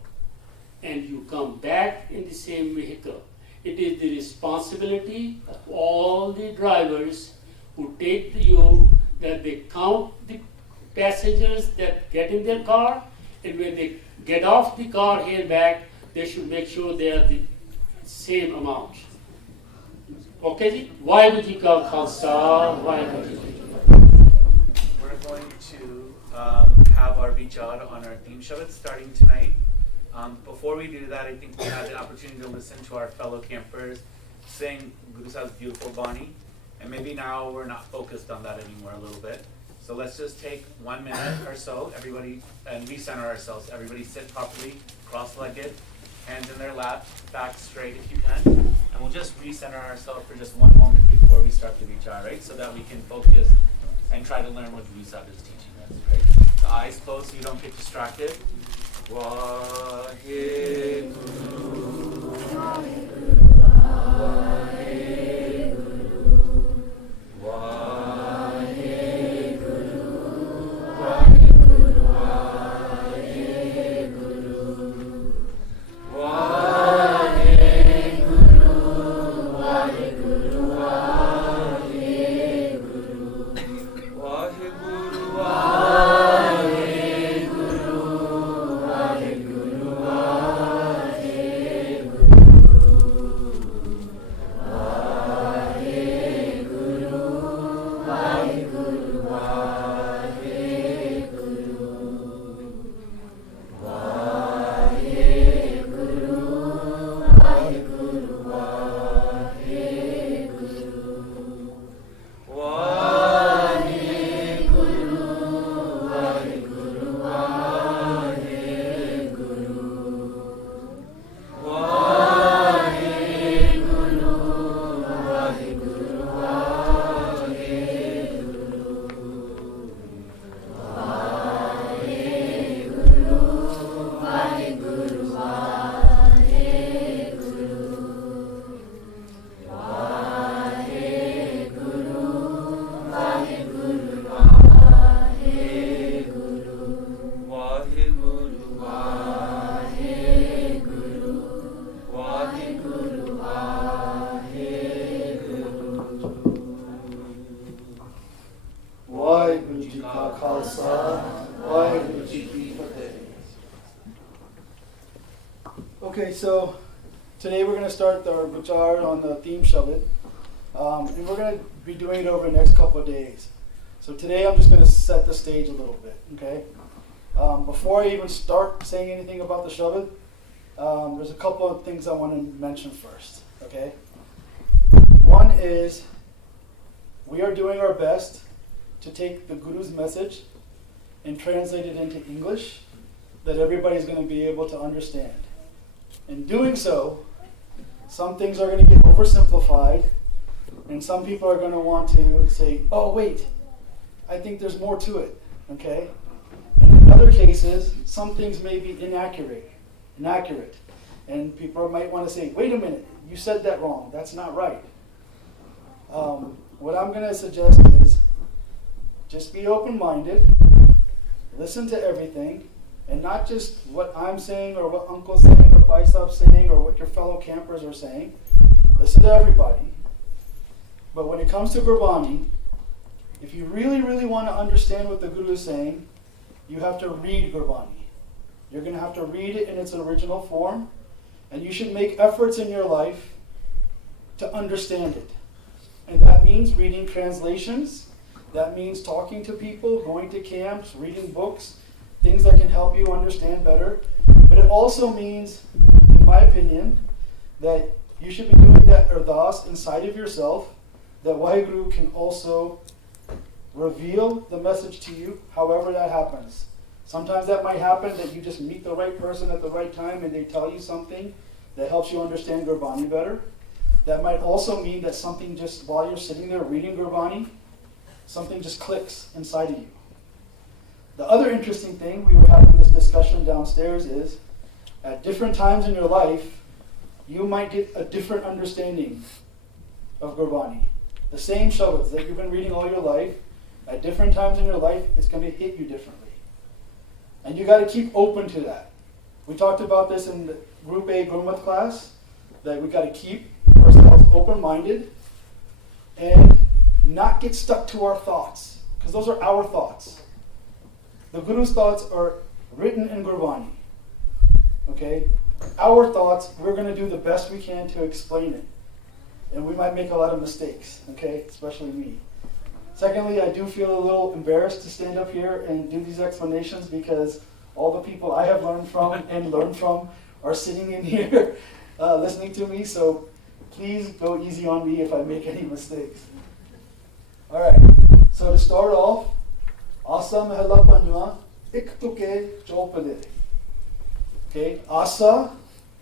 and you come back in the same vehicle. It is the responsibility of all the drivers who take you that they count the passengers that get in their car, and when they get off the car here back, they should make sure they are the same amount. Okay ji? Vaheguru Ji Ka Khalsa, Vaheguru Ji Ki Fateh. We're going to have our vichar on our theme Shabbat starting tonight. Before we do that, I think we had the opportunity to listen to our fellow campers sing Guru Sahib's beautiful Bani, and maybe now we're not focused on that anymore a little bit. So let's just take 1 minute or so, everybody, and recenter ourselves. Everybody sit properly, cross-legged, hands in their lap, back straight if you can, and we'll just recenter ourselves for just 1 moment before we start the vichar, right? So that we can focus and try to learn what Guru Sahib is teaching us, right? The eyes closed so you don't get distracted. Vaheguru, Vaheguru, Vaheguru, Vaheguru, Vaheguru, Vaheguru, Vaheguru, Vaheguru, Okay, so today we're going to start our vichar on the theme Shabbat, and we're going to be doing it over the next couple of days. So today I'm just going to set the stage a little bit, okay? Before I even start saying anything about the Shabbat, there's a couple of things I want to mention first, okay? One is we are doing our best to take the Guru's message and translate it into English that everybody's going to be able to understand. In doing so, some things are going to get oversimplified, and some people are going to want to say, oh wait, I think there's more to it, okay? And in other cases, some things may be inaccurate, and people might want to say, wait a minute, you said that wrong, that's not right. What I'm going to suggest is just be open-minded, listen to everything, and not just what I'm saying or what Uncle's saying or Baisab's saying or what your fellow campers are saying. Listen to everybody. But when it comes to Gurbani, if you really, really want to understand what the Guru is saying, you have to read Gurbani. You're going to have to read it in its original form, and you should make efforts in your life to understand it. And that means reading translations. That means talking to people, going to camps, reading books, things that can help you understand better. But it also means, in my opinion, that you should be doing that ardas inside of yourself, that Waheguru can also reveal the message to you, however that happens. Sometimes that might happen that you just meet the right person at the right time and they tell you something that helps you understand Gurbani better. That might also mean that something just, while you're sitting there reading Gurbani, something just clicks inside of you. The other interesting thing, we were having this discussion downstairs, is at different times in your life, you might get a different understanding of Gurbani. The same shabads that you've been reading all your life, at different times in your life, it's going to hit you differently. And you got to keep open to that. We talked about this in the Group A Gurmat class, that we got to keep ourselves open-minded and not get stuck to our thoughts, because those are our thoughts. The Guru's thoughts are written in Gurbani. Okay? Our thoughts, we're going to do the best we can to explain it. And we might make a lot of mistakes, okay? Especially me. Secondly, I do feel a little embarrassed to stand up here and do these explanations because all the people I have learned from and learned from are sitting in here listening to me, so please go easy on me if I make any mistakes. All right, so to start off, Asa Mahela Panjwa Iktuke Chopade. Okay, Asa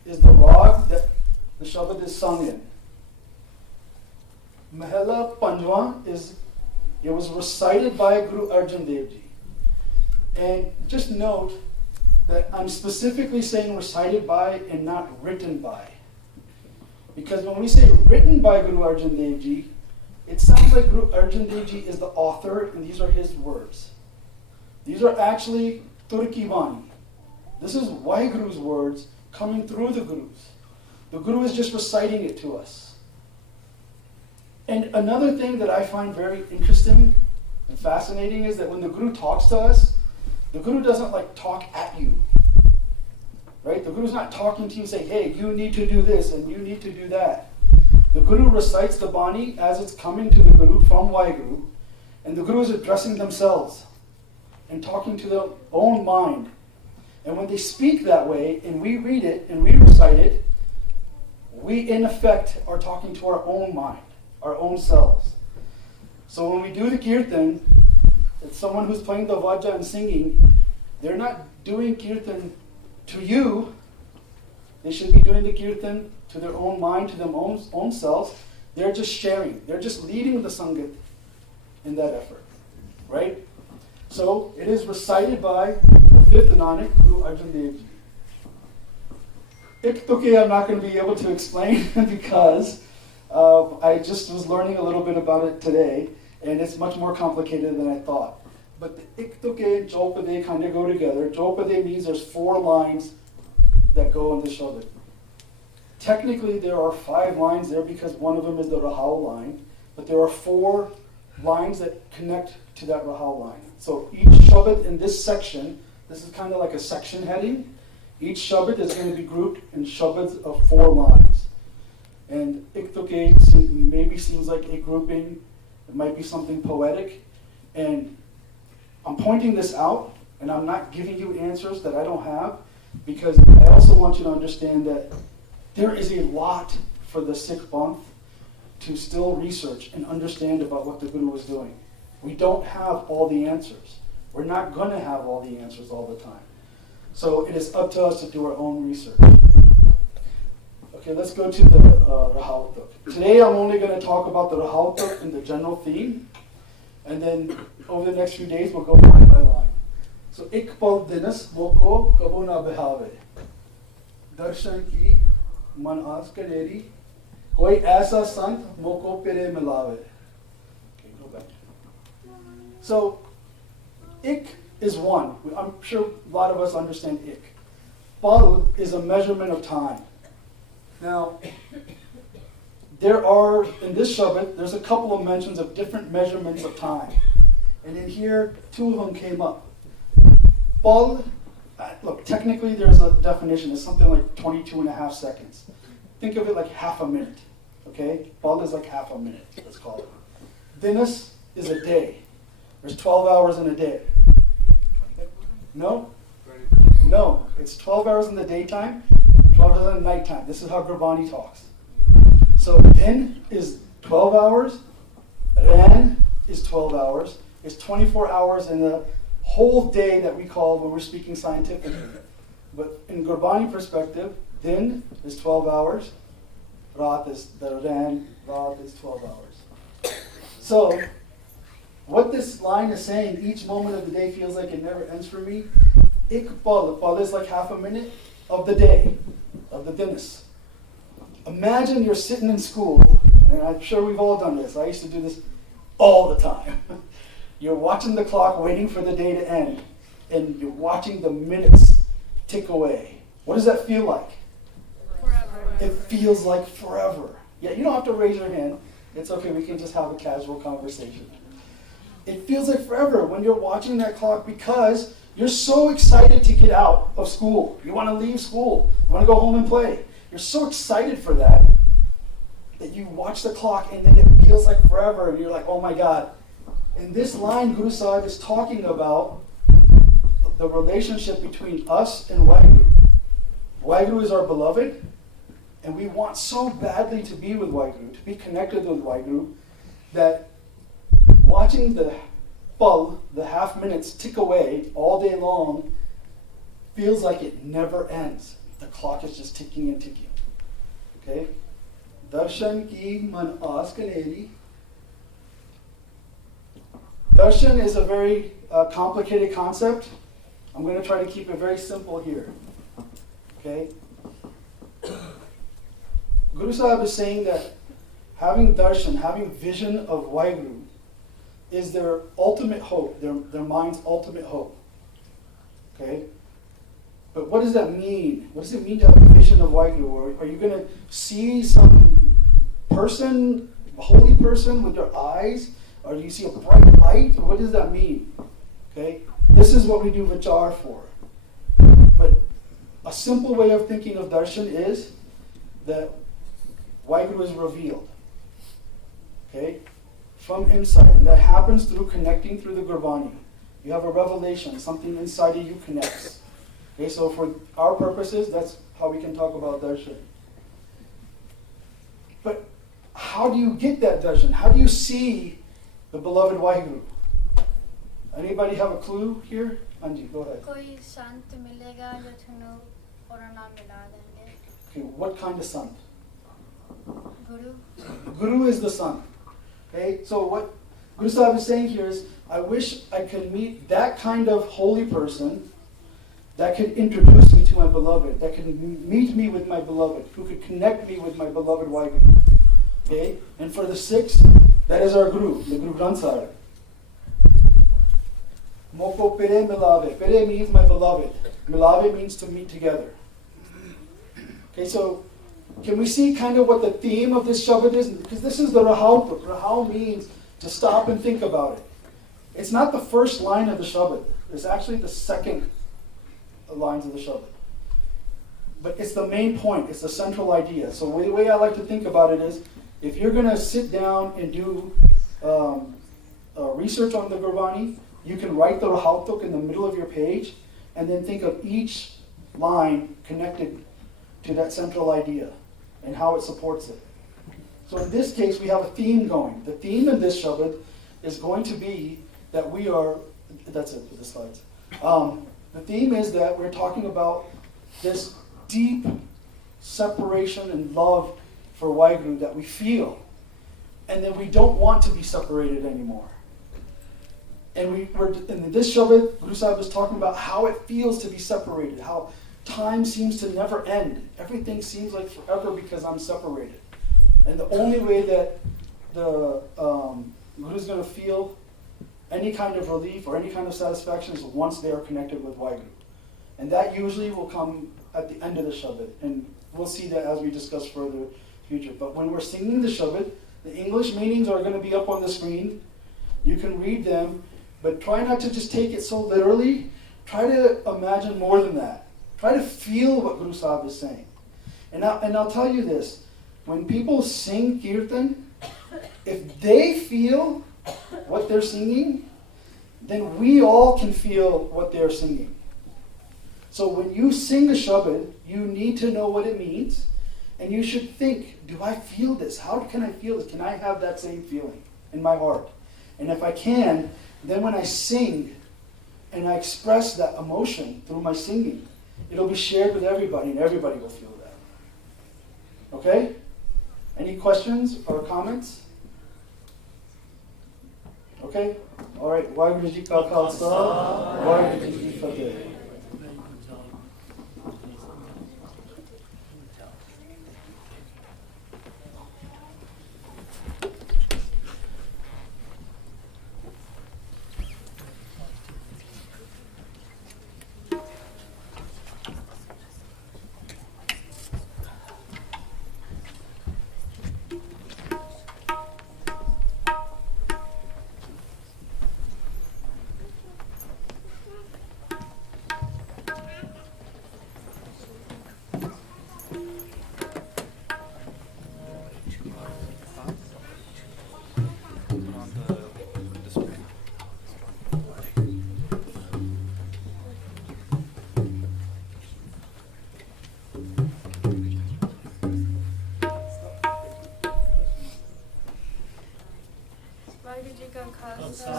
is the rag that the Shabad is sung in. Mahela Panjwa it was recited by Guru Arjan Dev Ji. And just note that I'm specifically saying recited by and not written by. Because when we say written by Guru Arjan Dev Ji, it sounds like Guru Arjan Dev Ji is the author and these are his words. These are actually Turki Vani. This is Waheguru's words coming through the Gurus. The Guru is just reciting it to us. And another thing that I find very interesting and fascinating is that when the Guru talks to us, the Guru doesn't like talk at you. Right? The Guru's not talking to you and saying, hey, you need to do this and you need to do that. The Guru recites the Bani as it's coming to the Guru from Waheguru, and the Guru is addressing themselves and talking to their own mind. And when they speak that way and we read it and we recite it, we in effect are talking to our own mind, our own selves. So when we do the kirtan, it's someone who's playing the vajja and singing, they're not doing kirtan to you. They should be doing the kirtan to their own mind, to their own selves. They're just sharing. They're just leading the sangat in that effort. Right? So it is recited by the fifth Nanak, Guru Arjan Dev Ji. Iktuke I'm not going to be able to explain because I just was learning a little bit about it today, and it's much more complicated than I thought. But the Iktuke and Jolpade kind of go together. Jolpade means there's 4 lines that go in the Shabad. Technically, there are 5 lines there because one of them is the Rahal line, but there are 4 lines that connect to that Rahal line. So each Shabad in this section, this is kind of like a section heading. Each Shabad is going to be grouped in Shabads of 4 lines. And Iktuke maybe seems like a grouping. It might be something poetic. And I'm pointing this out, and I'm not giving you answers that I don't have, because I also want you to understand that there is a lot for the Sikh Panth to still research and understand about what the Guru was doing. We don't have all the answers. We're not going to have all the answers all the time. So it is up to us to do our own research. Okay, let's go to the Rahal Tuk. Today I'm only going to talk about the Rahal Tuk in the general theme, and then over the next few days we'll go line by line. So, Ikpal Dinas Moko Kabuna Behave. Darshan ki man aas kaderi. Koi aisa sant moko pere milave. Okay, go back. So, Ik is 1. I'm sure a lot of us understand Ik. Pal is a measurement of time. Now, there are, in this Shabad, there's a couple of mentions of different measurements of time. And in here, 2 of them came up. Pal, look, technically there's a definition. It's something like 22 and a half seconds. Think of it like half a minute. Okay? Pal is like half a minute, let's call it. Dinas is a day. There's 12 hours in a day. No? No. It's 12 hours in the daytime, 12 hours in the nighttime. This is how Gurbani talks. So din is 12 hours, ran is 12 hours, is 24 hours in the whole day that we call when we're speaking scientifically. But in Gurbani perspective, din is 12 hours, Raat is 12 hours. So, what this line is saying, each moment of the day feels like it never ends for me. Ikbal, pal is like half a minute of the day, of the dinas. Imagine you're sitting in school, and I'm sure we've all done this. I used to do this all the time. You're watching the clock, waiting for the day to end, and you're watching the minutes tick away. What does that feel like? Forever. It feels like forever. Yeah, you don't have to raise your hand. It's okay, we can just have a casual conversation. It feels like forever when you're watching that clock because you're so excited to get out of school. You want to leave school. You want to go home and play. You're so excited for that you watch the clock and then it feels like forever and you're like, oh my God. In this line, Guru Sahib is talking about the relationship between us and Waheguru. Waheguru is our beloved, and we want so badly to be with Waheguru, to be connected with Waheguru, that watching the pal, the half minutes tick away all day long, feels like it never ends. The clock is just ticking and ticking. Okay? Darshan ki man aas kaneri. Darshan is a very complicated concept. I'm going to try to keep it very simple here. Okay? Guru Sahib is saying that having darshan, having vision of Waheguru, is their ultimate hope, their mind's ultimate hope. Okay? But what does that mean? What does it mean to have a vision of Waheguru? Are you going to see some person, a holy person with your eyes? Or do you see a bright light? What does that mean? Okay? This is what we do vichar for. But a simple way of thinking of darshan is that Waheguru is revealed. Okay? From inside. And that happens through connecting through the Gurbani. You have a revelation, something inside of you connects. Okay, so for our purposes, that's how we can talk about darshan. But how do you get that darshan? How do you see the beloved Waheguru? Anybody have a clue here? Anji, go ahead. कोई संत मिलेगा जो थोनों पुराना मिला देंगे. Okay, what kind of sant? Guru. Guru is the sant. Okay, so what Guru Sahib is saying here is, I wish I could meet that kind of holy person that could introduce me to my beloved, that could meet me with my beloved, who could connect me with my beloved Waheguru. Okay, and for the Sikhs, that is our Guru, the Guru Granth Sahib. Moko pere milave. Pere means my beloved. Milave means to meet together. Okay, so can we see kind of what the theme of this Shabad is? Because this is the Rahal book. Rahal means to stop and think about it. It's not the first line of the Shabad. It's actually the second lines of the Shabad. But it's the main point. It's the central idea. So the way I like to think about it is, if you're going to sit down and do research on the Gurbani, you can write the Rahaltuk in the middle of your page and then think of each line connected to that central idea and how it supports it. So in this case, we have a theme going. The theme in this Shabad is going to be that we are, that's it for the slides. The theme is that we're talking about this deep separation and love for Waheguru that we feel, and that we don't want to be separated anymore. And in this Shabad, Guru Sahib is talking about how it feels to be separated, how time seems to never end. Everything seems like forever because I'm separated. And the only way that the Guru is going to feel any kind of relief or any kind of satisfaction is once they are connected with Waheguru. And that usually will come at the end of the Shabad. And we'll see that as we discuss further in the future. But when we're singing the Shabad, the English meanings are going to be up on the screen. You can read them, but try not to just take it so literally. Try to imagine more than that. Try to feel what Guru Sahib is saying. And I'll tell you this. when people sing kirtan, if they feel what they're singing, then we all can feel what they're singing. So when you sing a Shabad, you need to know what it means, and you should think, do I feel this? How can I feel this? Can I have that same feeling in my heart? And if I can, then when I sing and I express that emotion through my singing, it'll be shared with everybody, and everybody will feel that. Okay? Any questions or comments? Okay? All right. Waheguru Ji Ka Khalsa, Waheguru Ji Ki Fateh. Waheguru Ji Ka Khalsa.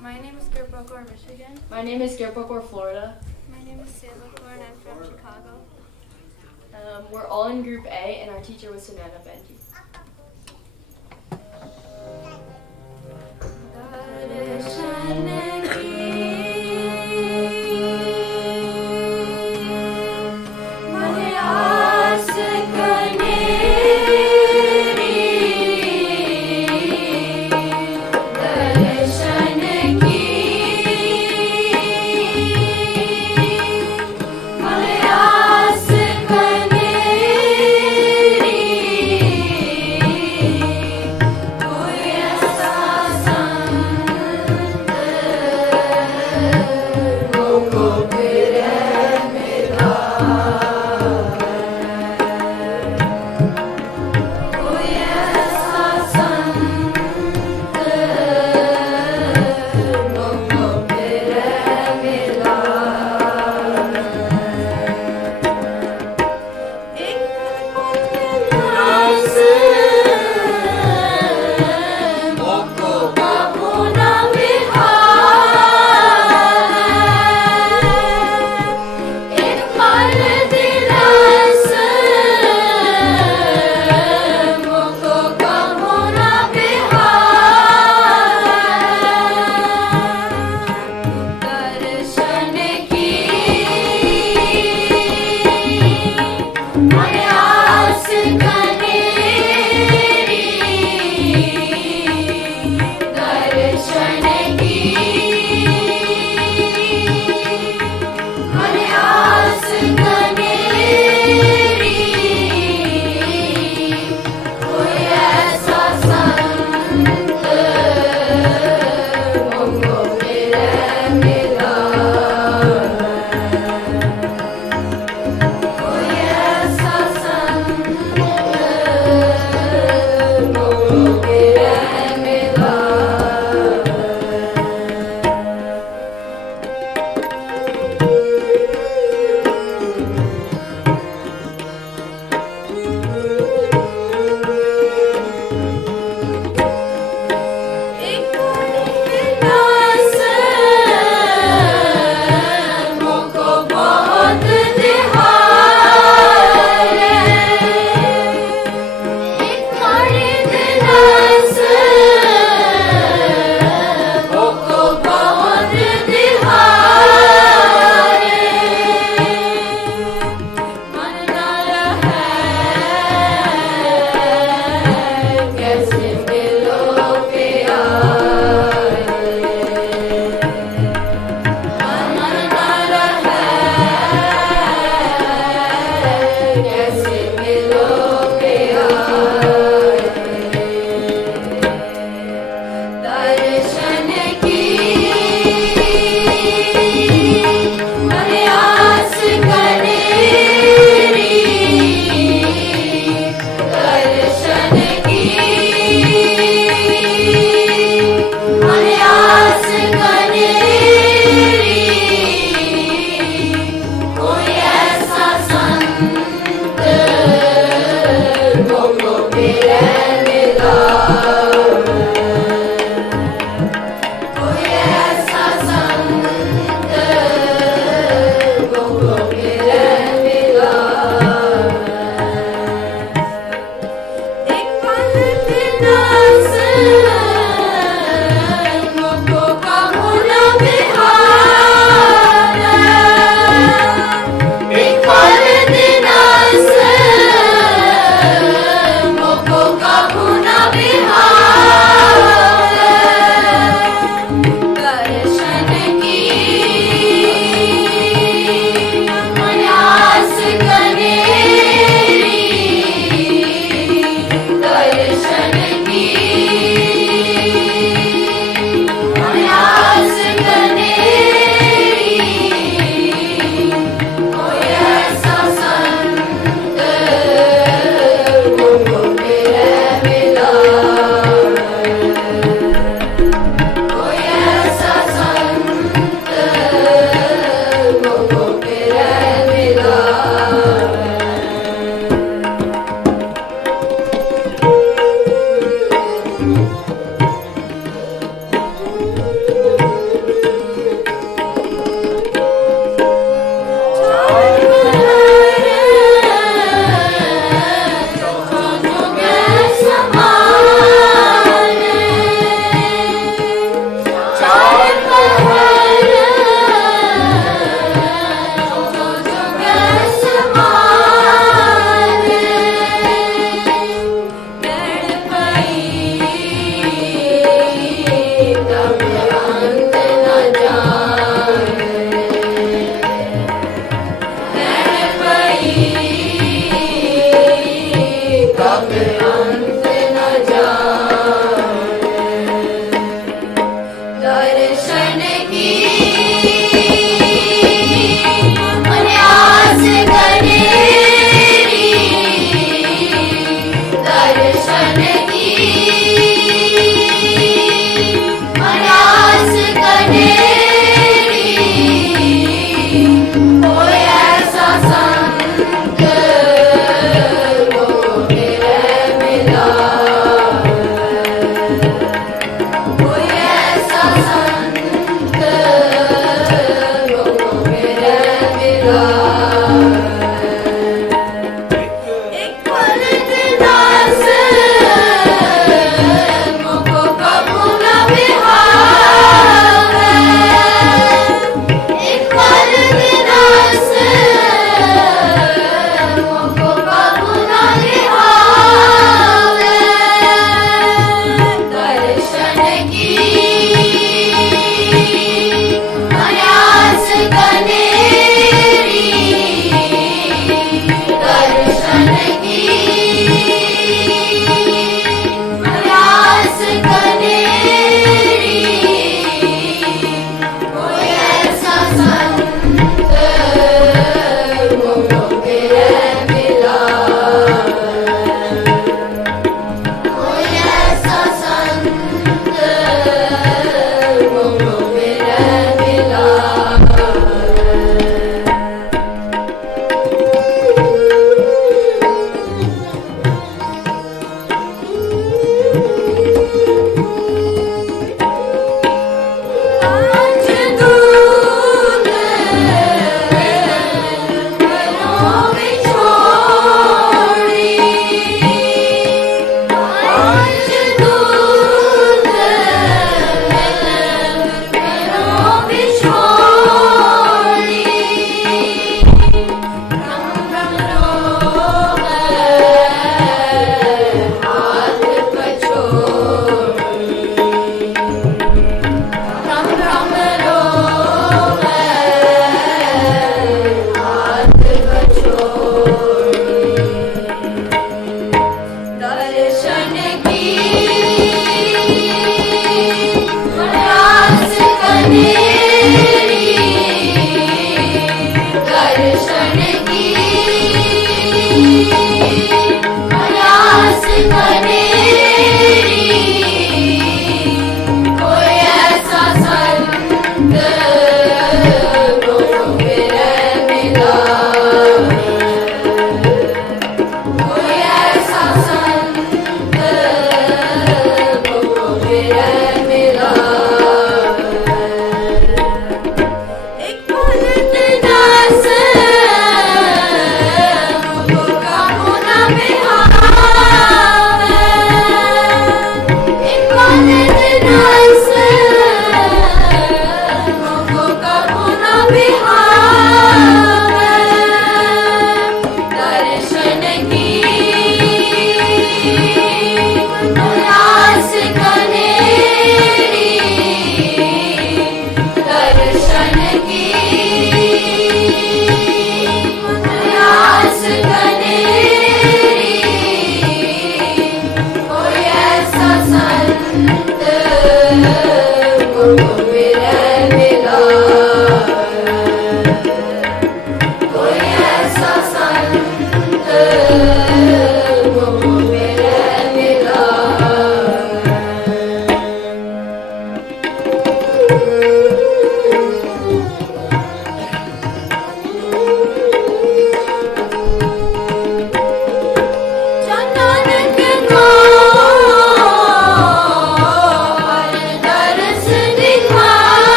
My name is Gerbrokor, Michigan. My name is Gerbrokor, Florida. My name is Salakor and I'm from Chicago. We're all in Group A, and our teacher was Sunana Benji. Malayas Kaneri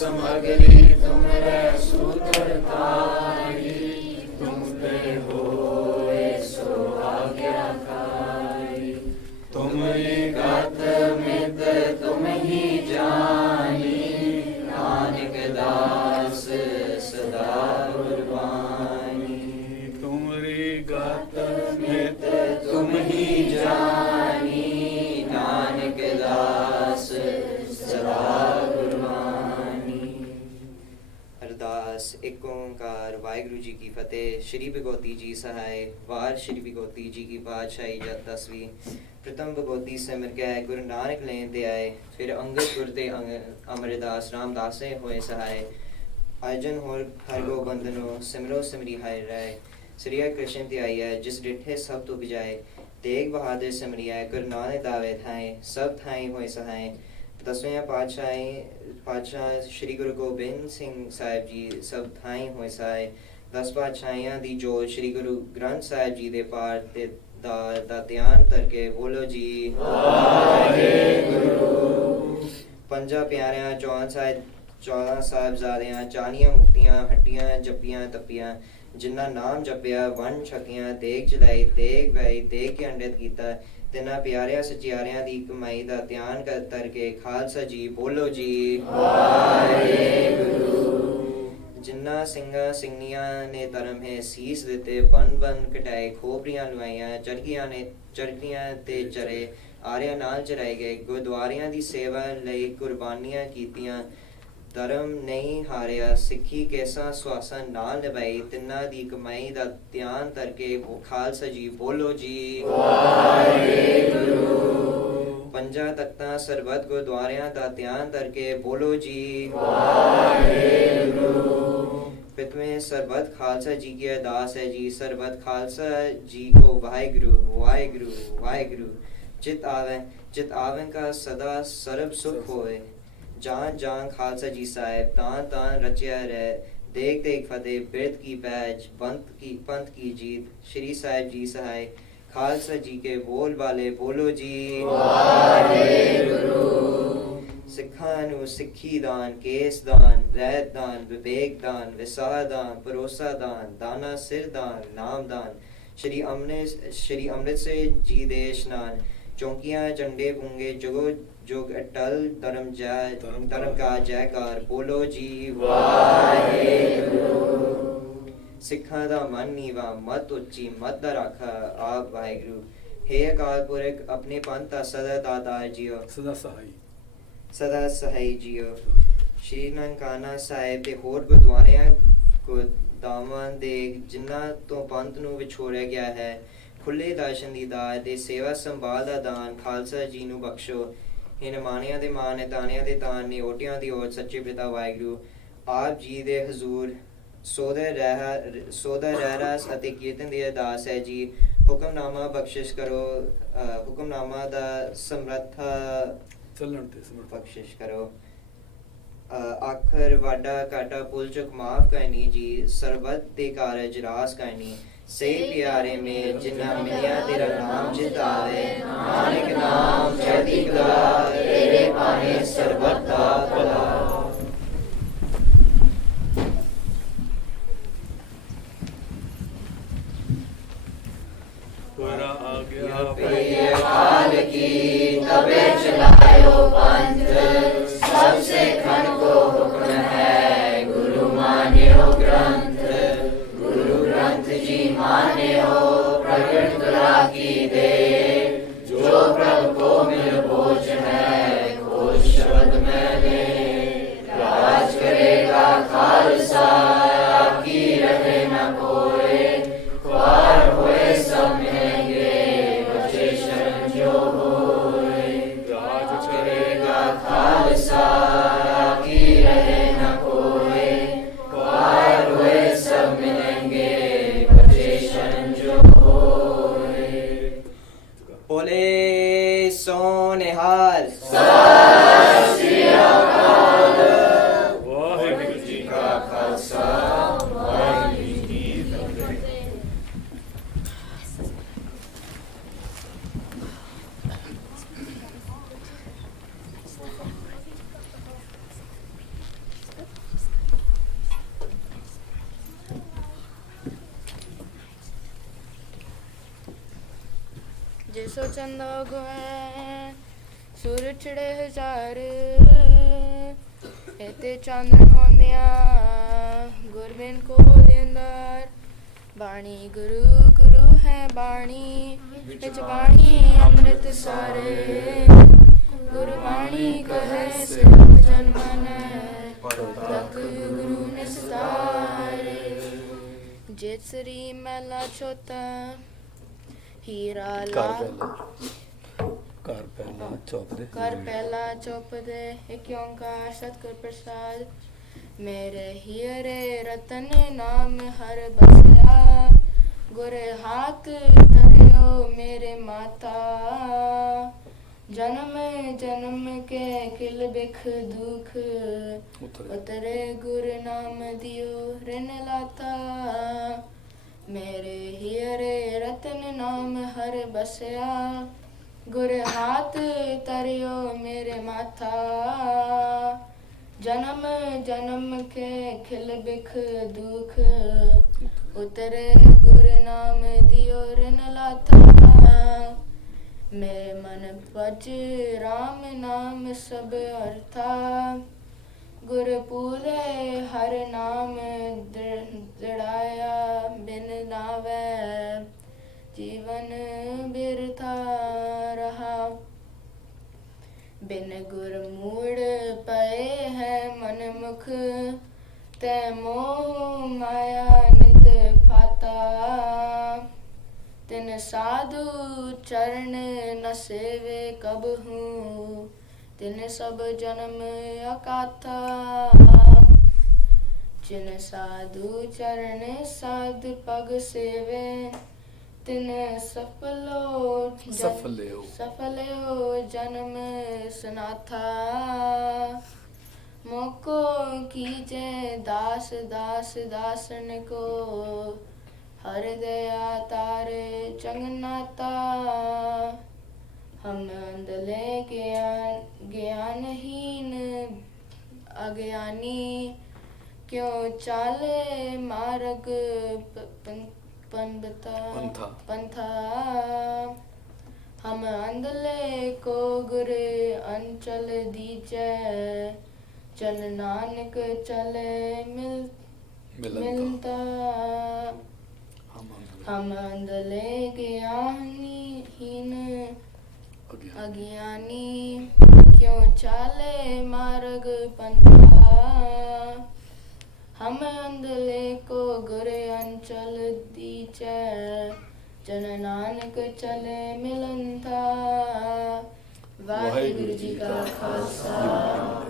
समग्री तुमरे सूत्रता एक ओंकार वाहिगुरु जी की फतेह। श्री भगवती जी सहाय वार श्री भगवती जी की पातशाही जब 10वीं। प्रथम भगवती सिमर के गुरु नानक लेते आए, फिर अंगद गुरते अमरदास रामदासे होए सहाय। अर्जन होर हर गोबंदनो सिमरो सिमरी हाय राय। श्री कृष्ण त्याई है जिस डिठे सब तुक जाए। तेग बहादुर सिमरिया गुरु नानक दावे थाए, सब थाई होए सहाय। 10वें पातशाह श्री गुरु गोबिंद सिंह साहिब जी सब थाई होए सहाय। 10 पातशाहियां दी जोत श्री गुरु ग्रंथ साहिब जी दे पाठ ते दा ध्यान करके बोलो जी वाहिगुरु। 5 प्यारियां 14 साहिबजादियां 40 मुक्तियां हट्टियां जपियां तपियां। जिन्ना नाम जपिया वन छकियां देग जलाई देग वही देग के अंडित कीता। तिना प्यारिया सचियारियां दी कमाई दा ध्यान कर के खालसा जी बोलो जी वाहिगुरु। जिन्ना सिंगा सिंगनियां ने धर्म है सीस देते बन बन कटाए खोपरियां लुआइयां चरखियां ते चरे आरिया नाल चराए गए। गुरुद्वारियां दी सेवा लई कुर्बानियां कीतियां धर्म नहीं हारिया सिक्खी कैसा स्वासा नाल निभाई। तिन्ना दी कमाई दा ध्यान करके खालसा जी बोलो जी वाहिगुरु। 5 तख्तां सरबत गुरुद्वारियां दा ध्यान करके बोलो जी वाहिगुरु। 5वें सरबत खालसा जी की अरदास है जी। सरबत खालसा जी को वाहिगुरु वाहिगुरु वाहिगुरु। चित आवे का सदा सर्ब सुख होए। जान जान खालसा जी साहिब तान तान रचिया रह। देख देख फतेह बिरद की पैज पंथ की जीत। श्री साहिब जी सहाय खालसा जी के बोल वाले बोलो जी वाहिगुरु। सिखां नू सिक्खी दान केस दान रहत दान विवेक दान विसाह दान भरोसा दान दाना सिर दान नाम दान। श्री अमृतसर जी दे स्नान चौकियां झंडे पूंगे जुगो जुग अटल धर्म का जयकार बोलो जी वाहिगुरु। सिखां दा मन नीवा मत उच्ची मत दा राखा आप वाहिगुरु। हे अकाल पुरख अपने पंथ दा सदा दातार जियो सदा सहाय जियो। श्री ननकाना साहिब ते होर गुरुद्वारियां को दामन दे जिन्ना तो पंथ नू विछोड़िया गया है खुले दर्शन दी दात ते सेवा संभाल दा दान खालसा जी नू बख्शो। इन मानिया दे मान तानिया दे तान ने ओटियां दी ओट सच्चे पिता वाहिगुरु आप जी दे हजूर सोदा रहरास अते कीर्तन दी अरदास है जी। हुक्मनामा बख्शिश करो हुक्मनामा दा समर्था बख्शिश करो। आखर वाडा काटा पुल चुक माफ करनी जी। सरबत दे कारज रास करनी से प्यारे में जिन्ना मिलिया तेरा नाम चितावे। नानक नाम चढ़ती कला तेरे पाने सरबत दा भला। काल की तबे चलायो पंथ सबसे खन को हुक्म है गुरु मान्यो ग्रंथ। गुरु ग्रंथ जी मान्यो प्रकट कला की दे। जो प्रभु को मिल भोज है खोज शब्द में ले। राज करेगा खालसा की रहे न कोई। ख्वार होए सब मिलेंगे बचे शरण जो होए। राज करेगा खालसा की रहे न कोई। ख्वार होए सब मिलेंगे बचे शरण जो होए। बोले सोनिहाल सत श्री अकाल। वाहिगुरु जी का खालसा वाहिगुरु जी की फतेह। जिसो चंदा गुए सुर चढ़े हजार। एते चांदन होंदिया गुरबिन को लेंदार। बाणी गुरु गुरु है बाणी विच बाणी अमृत सारे। गुरबाणी कहे सिर्फ जन मन तक गुरु निस्तार। जेसरी मैला छोता हीरा कर ला पहला चौप दे कर पहला चौप दे एक ओंकार सतगुर प्रसाद मेरे हियरे रतन नाम हर बसया गुर हाथ तरियो मेरे माता जन्म जन्म के किल बिख दुख उतरे गुरु नाम दियो ऋण लाता मेरे हियरे रतन नाम हर बसया गुर हाथ तरियो मेरे माथा जन्म जन्म के खिल बिख दुख उतरे गुरु नाम दियो ऋण लाथा मेरे मन भज राम नाम सब अर्था गुर पूरे हर नाम दृढ़ाया बिन नावे जीवन बिरथा रहा बिन गुर मूड पए है मन मुख तै मोह माया नित फाता तिन साधु चरण न सेवे कब हूँ तिन सब जन्म अकाथा जिन साधु चरण साध पग सेवे तिन सफलो जन्म सनाथा मोको कीजे दास दास दासन को हर दया तारे चंगनाता हम अंधले ज्ञानहीन अज्ञानी क्यों चाले मार्ग पंथा हम अंधले को गुर अंचल दीजे चल नानक चले मिलता हम अंधले ज्ञानहीन अज्ञानी क्यों चाले मार्ग पंथा हम अंधले को गुर अंचल दीचे जन नानक चले मिलंता वाहिगुरु जी का खालसा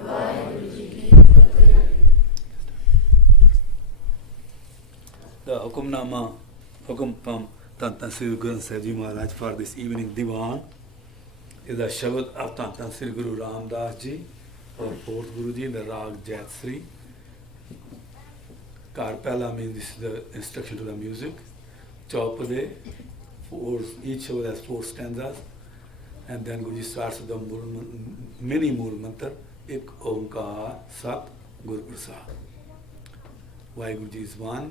वाहिगुरु जी की फतेह। The Hukum from Tan Sri Guru Sahib Ji Maharaj for this evening Divaan is the Shabad of Tan Sri Guru Ramdas Ji, our fourth Guru Ji, the Rag Jaitsri. Karpala means this is the instruction to the music. Chaupade, each Shabad has 4 stanzas. And then Guruji starts with the mini Mool Mantra, Ik Omkar Sat Guru Prasad. Why Guruji is one,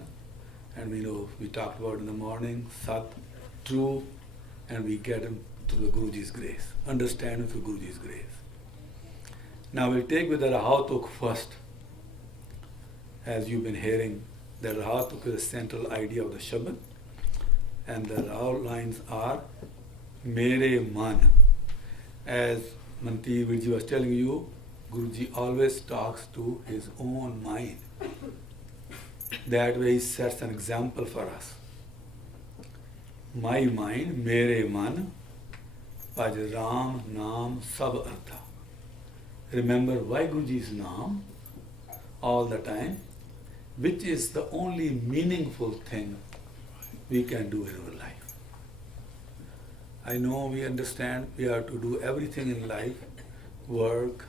and we know we talked about in the morning, Sat, true, and we get him through the Guruji's grace. Understand him through Guruji's grace. Now we'll take with the Rahatuk first. As you've been hearing, the Rahatuk is the central idea of the Shabad, and the Rahav lines are Mere Man. As Manti Virji was telling you, Guruji always talks to his own mind. That way he sets an example for us. My mind, mere man, Paj Ram, Naam, Sab Artha. Remember why Guruji's Naam all the time, which is the only meaningful thing we can do in our life. I know we understand we have to do everything in life, work,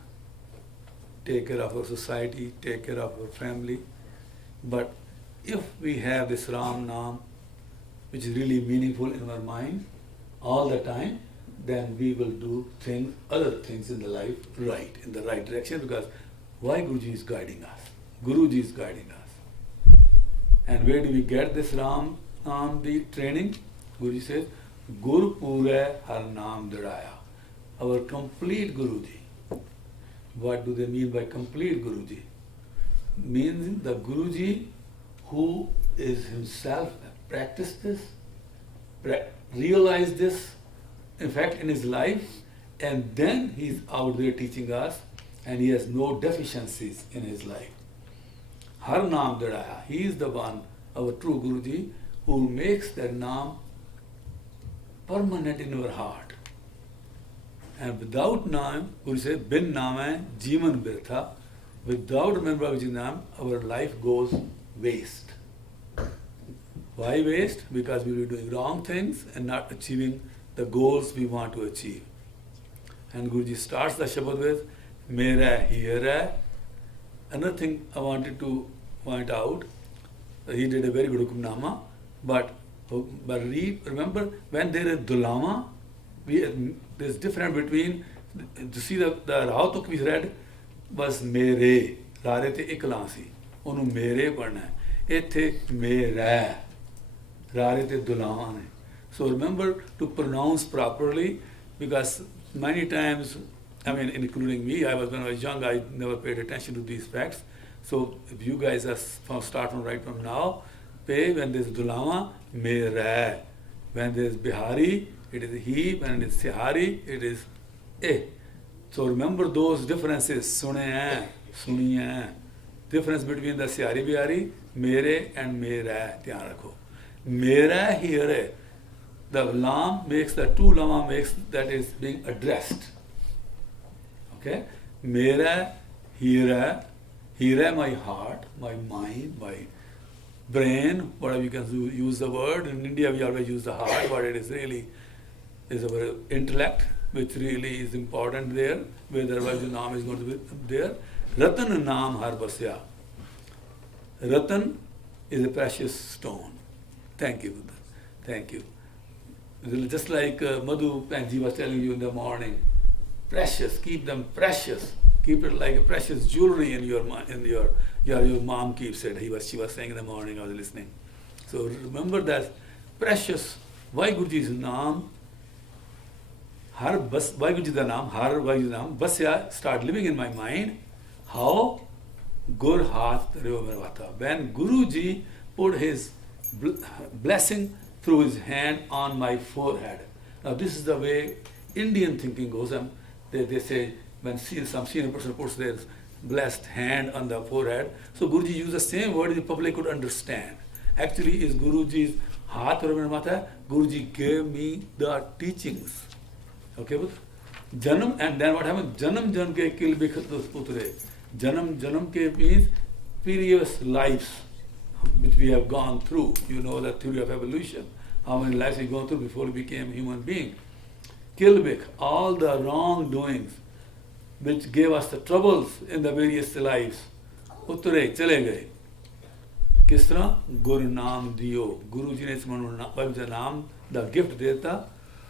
take care of our society, take care of our family. But if we have this Ram Naam, which is really meaningful in our mind all the time, then we will do things, other things in the life right, in the right direction, because why Guruji is guiding us? Guruji is guiding us. And where do we get this Ram Naam, the training? Guruji says, Gur Pure Har Naam Didaya. Our complete Guruji. What do they mean by complete Guruji? Means the Guruji who is himself practiced this, realized this, in fact, in his life, and then he's out there teaching us, and he has no deficiencies in his life. Har Naam Didaya, he is the one our true Guruji, who makes that Naam permanent in our heart. And without Naam, Guru says, bin Naam hai Jeevan birtha. Without remembering Guruji's Naam, our life goes waste. Why waste? Because we will be doing wrong things and not achieving the goals we want to achieve. And Guruji starts the Shabad with, Mera Hira. Another thing I wanted to point out, he did a very good Hukamnama, but remember, when there is Dulama, there's difference between, to see the Rahatuk we read was Mere, Rare te Iklasi, Onu Mere padna hai, Ethe Mera, Rare te Dulama hai. So remember to pronounce properly, because many times, I mean, including me, when I was young, I never paid attention to these facts. So if you guys are start from right from now, pay when there's Dulama, Mera. When there's Bihari, it is he. When it's Sihari, it is eh. So remember those differences. Sune, suniye. Difference between the Sihari Bihari, Mere and Mera. Dhyan rakho. Mera here. The lam makes, the two lama makes that is being addressed. Okay? Mera, hira, hira my heart, my mind, my brain, whatever you can use the word. In India we always use the heart, but it is really is our intellect, which really is important there, where otherwise the Naam is going to be there. Ratan Naam har basya. Ratan is a precious stone. Thank you. Thank you. Just like Madhu Panji was telling you in the morning, precious, keep them precious. Keep it like a precious jewelry in your mom keeps it. She was saying in the morning, I was listening. So remember that precious. Why Guruji's Naam? Why Guruji's Naam? Har Guruji's Naam? Basya start living in my mind. How? Gur Hath Reo Mervata. When Guruji put his blessing through his hand on my forehead. Now this is the way Indian thinking goes. They say when some senior person puts their blessed hand on the forehead, so Guruji used the same word the public could understand. Actually is Guruji's Hath Mata. Guruji gave me the teachings. Okay, but Janam, and then what happened? Janam Janam ke kil bikhat putre. Janam Janam ke means previous lives which we have gone through. You know the theory of evolution. How many lives we go through before we became a human being. Kilbik, all the wrongdoings which gave us the troubles in the various lives. Uttere, chale gaye. Kis tarah? Guru Naam diyo. Guruji ne by the Naam, the gift deta.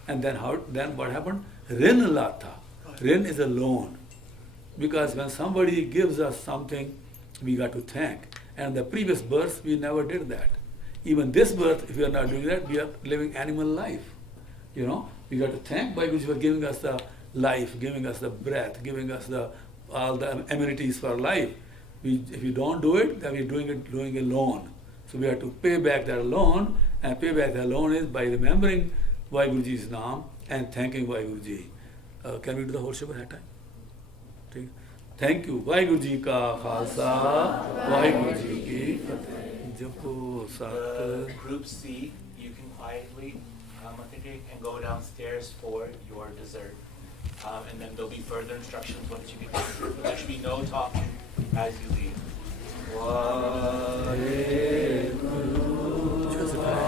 And then what happened? Rin latha. Rin is a loan. Because when somebody gives us something, we got to thank. And the previous births, we never did that. Even this birth, if we are not doing that, we are living animal life. You know, we got to thank Bhai Guruji for giving us the life, giving us the breath, giving us all the amenities for life. If we don't do it, then we're doing a loan. So we have to pay back that loan, and pay back that loan is by remembering Bhai Guruji's Naam and thanking Bhai Guruji. Can we do the whole Shabad at time? Thank you. Vaheguru Ji ka Khalsa, Vaheguru Ji ki Fateh. Japo Sat. Group C, you can quietly, I think you can go downstairs for your dessert. And then there'll be further instructions once you get there. There should be no talking as you leave. Vaheguru